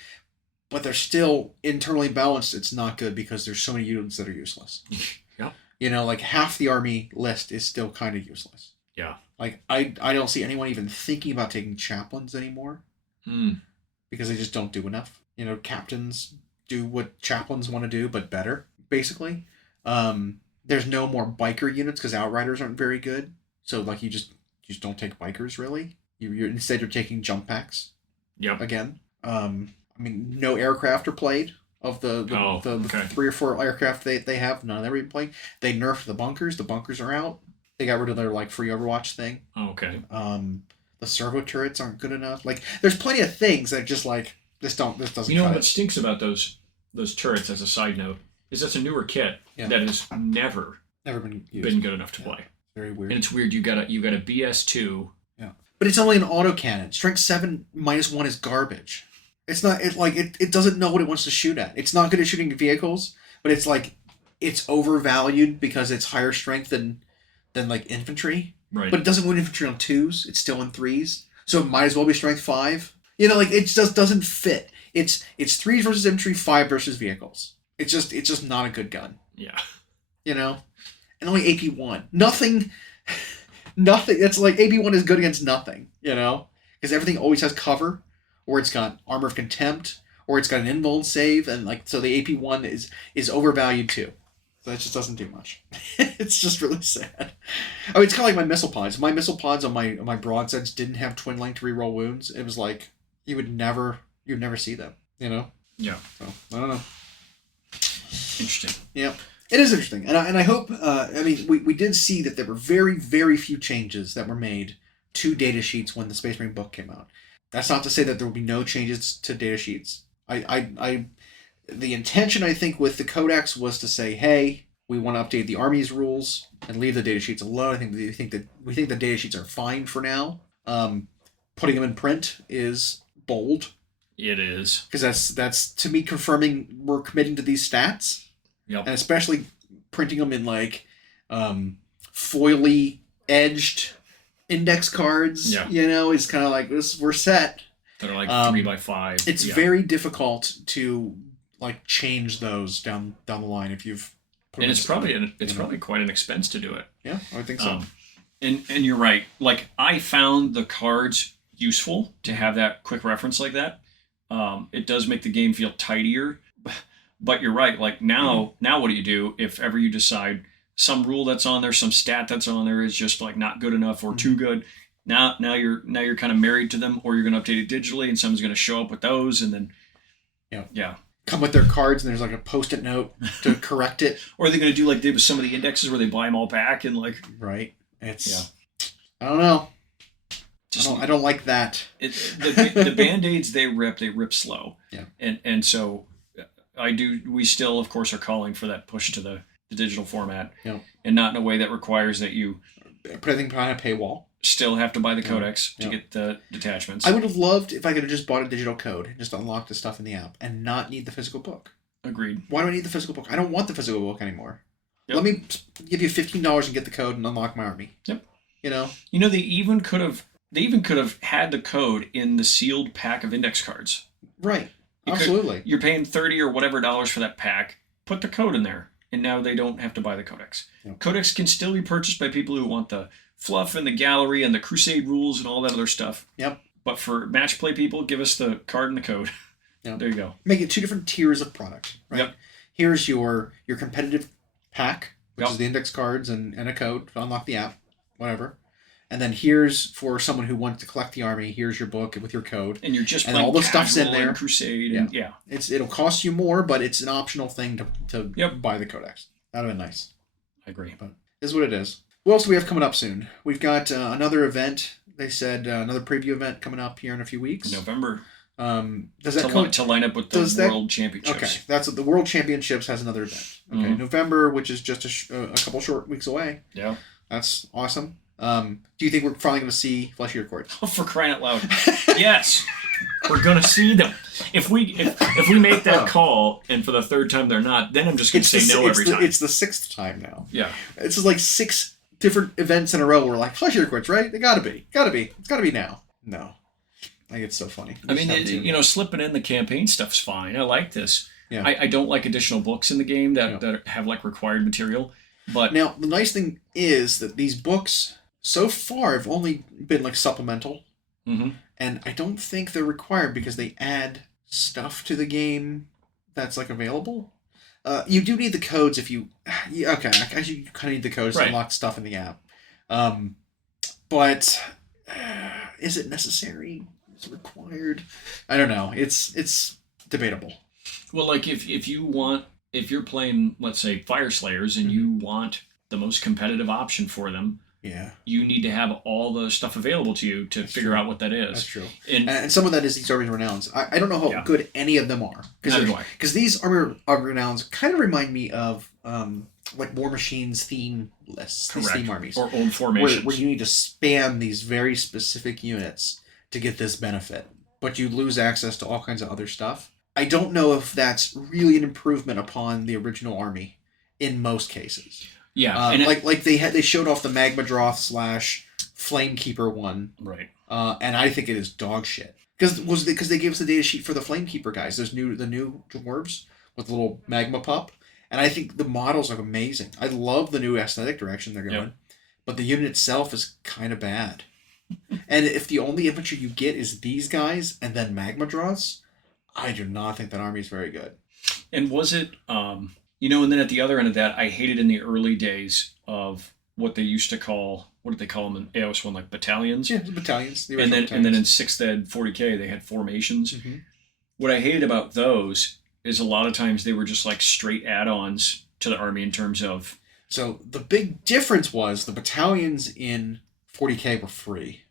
But they're still internally balanced. It's not good because there's so many units that are useless. Yeah. You know, like half the army list is still kind of useless. Yeah. Like I don't see anyone even thinking about taking chaplains anymore. Because they just don't do enough. You know, captains do what chaplains want to do, but better, basically. There's no more biker units because outriders aren't very good. So like you just don't take bikers really. Instead you're taking jump packs. Yep. Again. I mean, no aircraft are played of the 3 or 4 aircraft they have. None of them are even played. They nerfed the bunkers. The bunkers are out. They got rid of their like free Overwatch thing. Oh, okay. The servo turrets aren't good enough. Like, there's plenty of things that just like this doesn't. You know what stinks about those turrets? As a side note, is that's a newer kit that has never been good enough to play. Very weird. And it's weird. You got a BS2. Yeah. But it's only an autocannon. Strength 7 -1 is garbage. It's not. It doesn't know what it wants to shoot at. It's not good at shooting vehicles, but it's like it's overvalued because it's higher strength than like infantry. Right. But it doesn't win infantry on 2s. It's still in 3s. So it might as well be strength 5. You know, like it just doesn't fit. It's 3s versus infantry, 5 versus vehicles. It's just not a good gun. Yeah. You know, and only AP1. Nothing. It's like AP1 is good against nothing. You know, because everything always has cover, or it's got armor of contempt, or it's got an invuln save, and like so the AP1 is overvalued too. So it just doesn't do much. It's just really sad. I mean, it's kind of like my missile pods. My missile pods on my broadsides didn't have twin link to reroll wounds. It was like you'd never see them. You know. Yeah. So I don't know. Interesting. Yeah. It is interesting, and I hope. I mean, we did see that there were very, very few changes that were made to data sheets when the Space Marine book came out. That's not to say that there will be no changes to data sheets. The intention, I think, with the Codex was to say, hey, we want to update the Army's rules and leave the data sheets alone. I think we think the data sheets are fine for now. Putting them in print is bold. It is. Because that's to me confirming we're committing to these stats. Yep. And especially printing them in like foily edged index cards, you know, is kind of like we're set. That are like 3x5. It's very difficult to like change those down the line if you've put and it's probably quite an expense to do it. Yeah, I think so. And you're right. Like I found the cards useful to have that quick reference like that. It does make the game feel tidier. But you're right. Like now what do you do if ever you decide some rule that's on there, some stat that's on there is just like not good enough or too good? Now you're kind of married to them, or you're going to update it digitally, and someone's going to show up with those, and then come with their cards, and there's like a post-it note to correct it. Or they're going to do like they did with some of the indexes where they buy them all back and like right. It's I don't know. I don't like that. The Band-Aids they rip slow. Yeah. And so we still of course are calling for that push to the digital format. Yeah. And not in a way that requires that you put everything behind a paywall. Still have to buy the codex to get the detachments. I would have loved if I could have just bought a digital code and just unlocked the stuff in the app and not need the physical book. Agreed. Why do I need the physical book? I don't want the physical book anymore. Yep. Let me give you $15 and get the code and unlock my army. Yep. You know? You know, they even could have had the code in the sealed pack of index cards. Right. Absolutely. You're paying $30 or whatever for that pack. Put the code in there, and now they don't have to buy the codex. Yep. Codex can still be purchased by people who want the fluff and the gallery and the crusade rules and all that other stuff. Yep. But for match play people, give us the card and the code. Yep. There you go. Make it 2 different tiers of product. Right. Yep. Here's your competitive pack, which is the index cards and a code to unlock the app, whatever. And then here's for someone who wants to collect the army. Here's your book with your code, and you're just and all the stuff's in there. Crusade, and it'll cost you more, but it's an optional thing to buy the codex. That'd have been nice. I agree, but is what it is. What else do we have coming up soon? We've got another event. They said another preview event coming up here in a few weeks. November. Does that to line up with the World Championships? Okay, that's the World Championships has another event. Okay, November, which is just a couple short weeks away. Yeah, that's awesome. Do you think we're finally going to see Fleshy Accord? Oh, for crying out loud! Yes, we're going to see them. If we make that call, and for the third time they're not, then I'm just going to say no every time. It's the 6th time now. Yeah, this is like 6 different events in a row were like, Flesh Eater quits, right? They gotta be. It's gotta be now. No. I think it's so funny. I mean, slipping in the campaign stuff's fine. I like this. Yeah. I don't like additional books in the game that have like required material. But now, the nice thing is that these books, so far, have only been like supplemental. Mm-hmm. And I don't think they're required because they add stuff to the game that's like available. You do need the codes if you... Okay, actually you kind of need the codes to unlock stuff in the app. But is it necessary? Is it required? I don't know. It's debatable. Well, like if you're playing, let's say, Fire Slayers and you want the most competitive option for them, you need to have all the stuff available to you to figure out what that is. That's true. And some of that is these Army Renowns. I don't know how good any of them are. Because these Army Renowns kind of remind me of like War Machine's theme lists. Correct. These theme armies. Or old formations. Where you need to spam these very specific units to get this benefit. But you lose access to all kinds of other stuff. I don't know if that's really an improvement upon the original army in most cases. Yeah, they showed off the Magma Droth / Flamekeeper one, right? And I think it is dog shit because they gave us the data sheet for the Flamekeeper guys. There's the new dwarves with the little magma pup, and I think the models are amazing. I love the new aesthetic direction they're going, but the unit itself is kind of bad. And if the only infantry you get is these guys and then Magma Droths, I do not think that army is very good. And was it? And then at the other end of that, I hated in the early days of what they used to call, what did they call them in AOS 1, like battalions? Yeah, battalions. And then in 6th Ed 40K, they had formations. Mm-hmm. What I hated about those is a lot of times they were just like straight add-ons to the army in terms of... So the big difference was the battalions in 40K were free.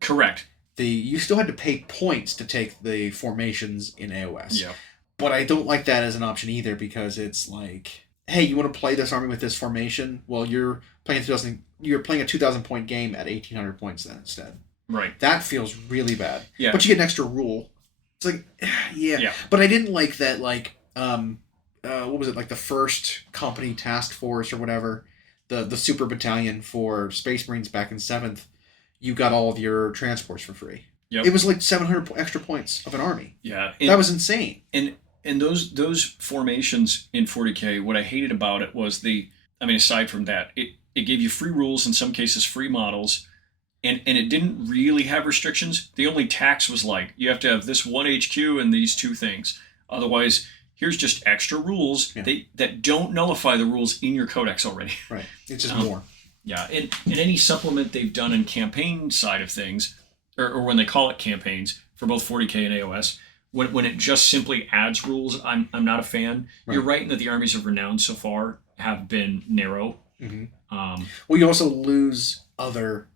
Correct. You still had to pay points to take the formations in AOS. Yeah. But I don't like that as an option either because it's like, hey, you want to play this army with this formation? Well, you're playing a 2,000 point game at 1,800 points then instead. Right. That feels really bad. Yeah. But you get an extra rule. It's like, yeah. But I didn't like that, like, what was it, like the first company task force or whatever, the super battalion for Space Marines back in 7th, you got all of your transports for free. Yep. It was like 700 extra points of an army. Yeah. That was insane. And those formations in 40K, what I hated about it was aside from that, it gave you free rules, in some cases free models, and it didn't really have restrictions. The only tax was like, you have to have this one HQ and these two things. Otherwise, here's just extra rules that don't nullify the rules in your codex already. Right. It's just more. Yeah. And any supplement they've done in campaign side of things, or when they call it campaigns for both 40K and AOS, when it just simply adds rules, I'm not a fan. Right. You're right in that the armies of renown so far have been narrow. Mm-hmm. Well, you also lose other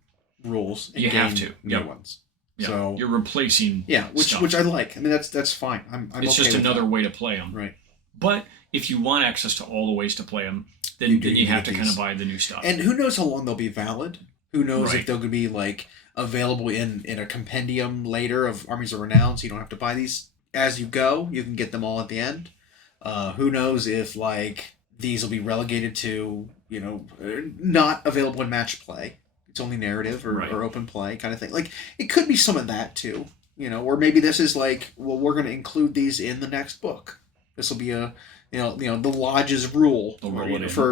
rules. You have to. New ones. Yeah. So you're replacing. Yeah, which I like. I mean, that's fine. I'm it's okay just with another that. way to play them. Right. But if you want access to all the ways to play them, then you have to kind of buy the new stuff. And who knows how long they'll be valid? Who knows if they'll be like available in a compendium later of Armies of Renown, so you don't have to buy these as you go. You can get them all at the end. Who knows if like these will be relegated to not available in match play. It's only narrative or open play kind of thing. Like it could be some of that too. Or maybe this is like, well, we're going to include these in the next book. This will be a the Lodge's rule for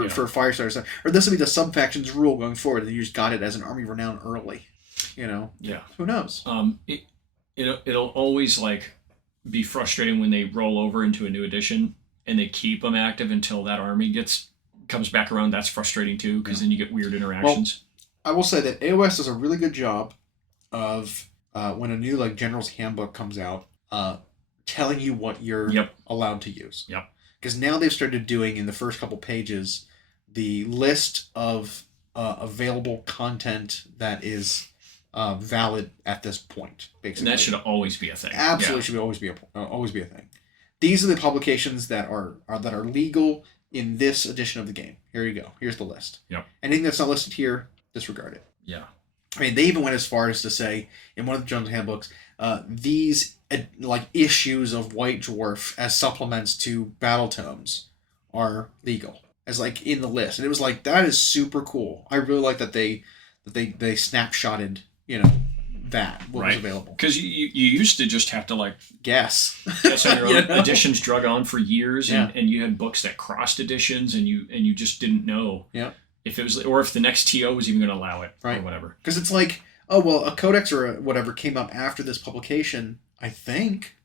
Firestarters, or this will be the sub-faction's rule going forward. And you just got it as an Army of Renown early. Yeah. Who knows? It'll always like be frustrating when they roll over into a new edition and they keep them active until that army comes back around. That's frustrating too, because then you get weird interactions. Well, I will say that AOS does a really good job of when a new like General's Handbook comes out, telling you what you're allowed to use. Yep. Because now they've started doing in the first couple pages the list of available content that is valid at this point. Basically, and that should always be a thing. Absolutely, should always be a thing. These are the publications that are legal in this edition of the game. Here you go. Here's the list. Yep. Anything that's not listed here, disregard it. Yeah. I mean, they even went as far as to say in one of the Jones handbooks, these like issues of White Dwarf as supplements to battle tomes are legal. as like in the list, and it was like, that is super cool. I really like that they snapshotted, what was available. Because you used to just have to like guess on your own. Editions drug on for years, and you had books that crossed editions, and you just didn't know if it was, or if the next TO was even going to allow it, or whatever. Because it's like, oh well, a codex or whatever came up after this publication, I think.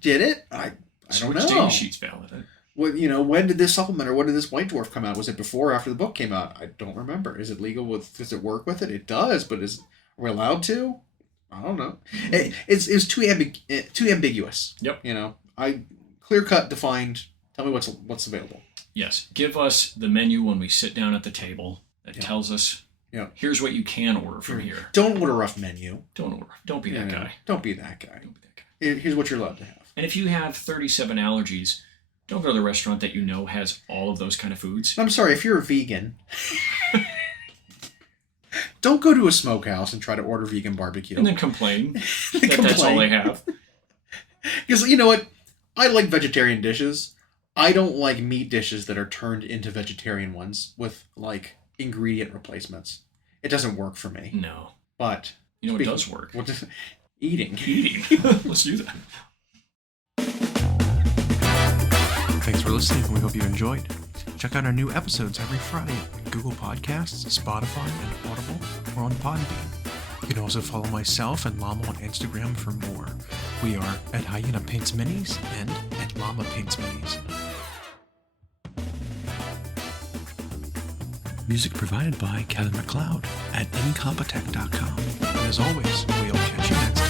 Did it? I don't know. Data sheets valid. Well, when did this supplement or when did this White Dwarf come out? Was it before or after the book came out? I don't remember. Is it legal does it work with it? It does, but are we allowed to? I don't know. It's too ambiguous. Yep. I clear cut, defined. Tell me what's available. Yes. Give us the menu when we sit down at the table that tells us, here's what you can order from here. Don't order a rough menu. Don't be that guy. Don't be that guy. Here's what you're allowed to have. And if you have 37 allergies, don't go to the restaurant that has all of those kind of foods. I'm sorry, if you're a vegan, don't go to a smokehouse and try to order vegan barbecue. And then complain that's all they have. Because you know what? I like vegetarian dishes. I don't like meat dishes that are turned into vegetarian ones with like ingredient replacements. It doesn't work for me. No. But it does work. Eating. Let's do that. Thanks for listening. We hope you enjoyed. Check out our new episodes every Friday on Google Podcasts, Spotify, and Audible, or on Podbean. You can also follow myself and Llama on Instagram for more. We are at Hyena Paints Minis and at Llama Paints Minis. Music provided by Kevin MacLeod at incompetech.com. And as always, we'll catch you next time.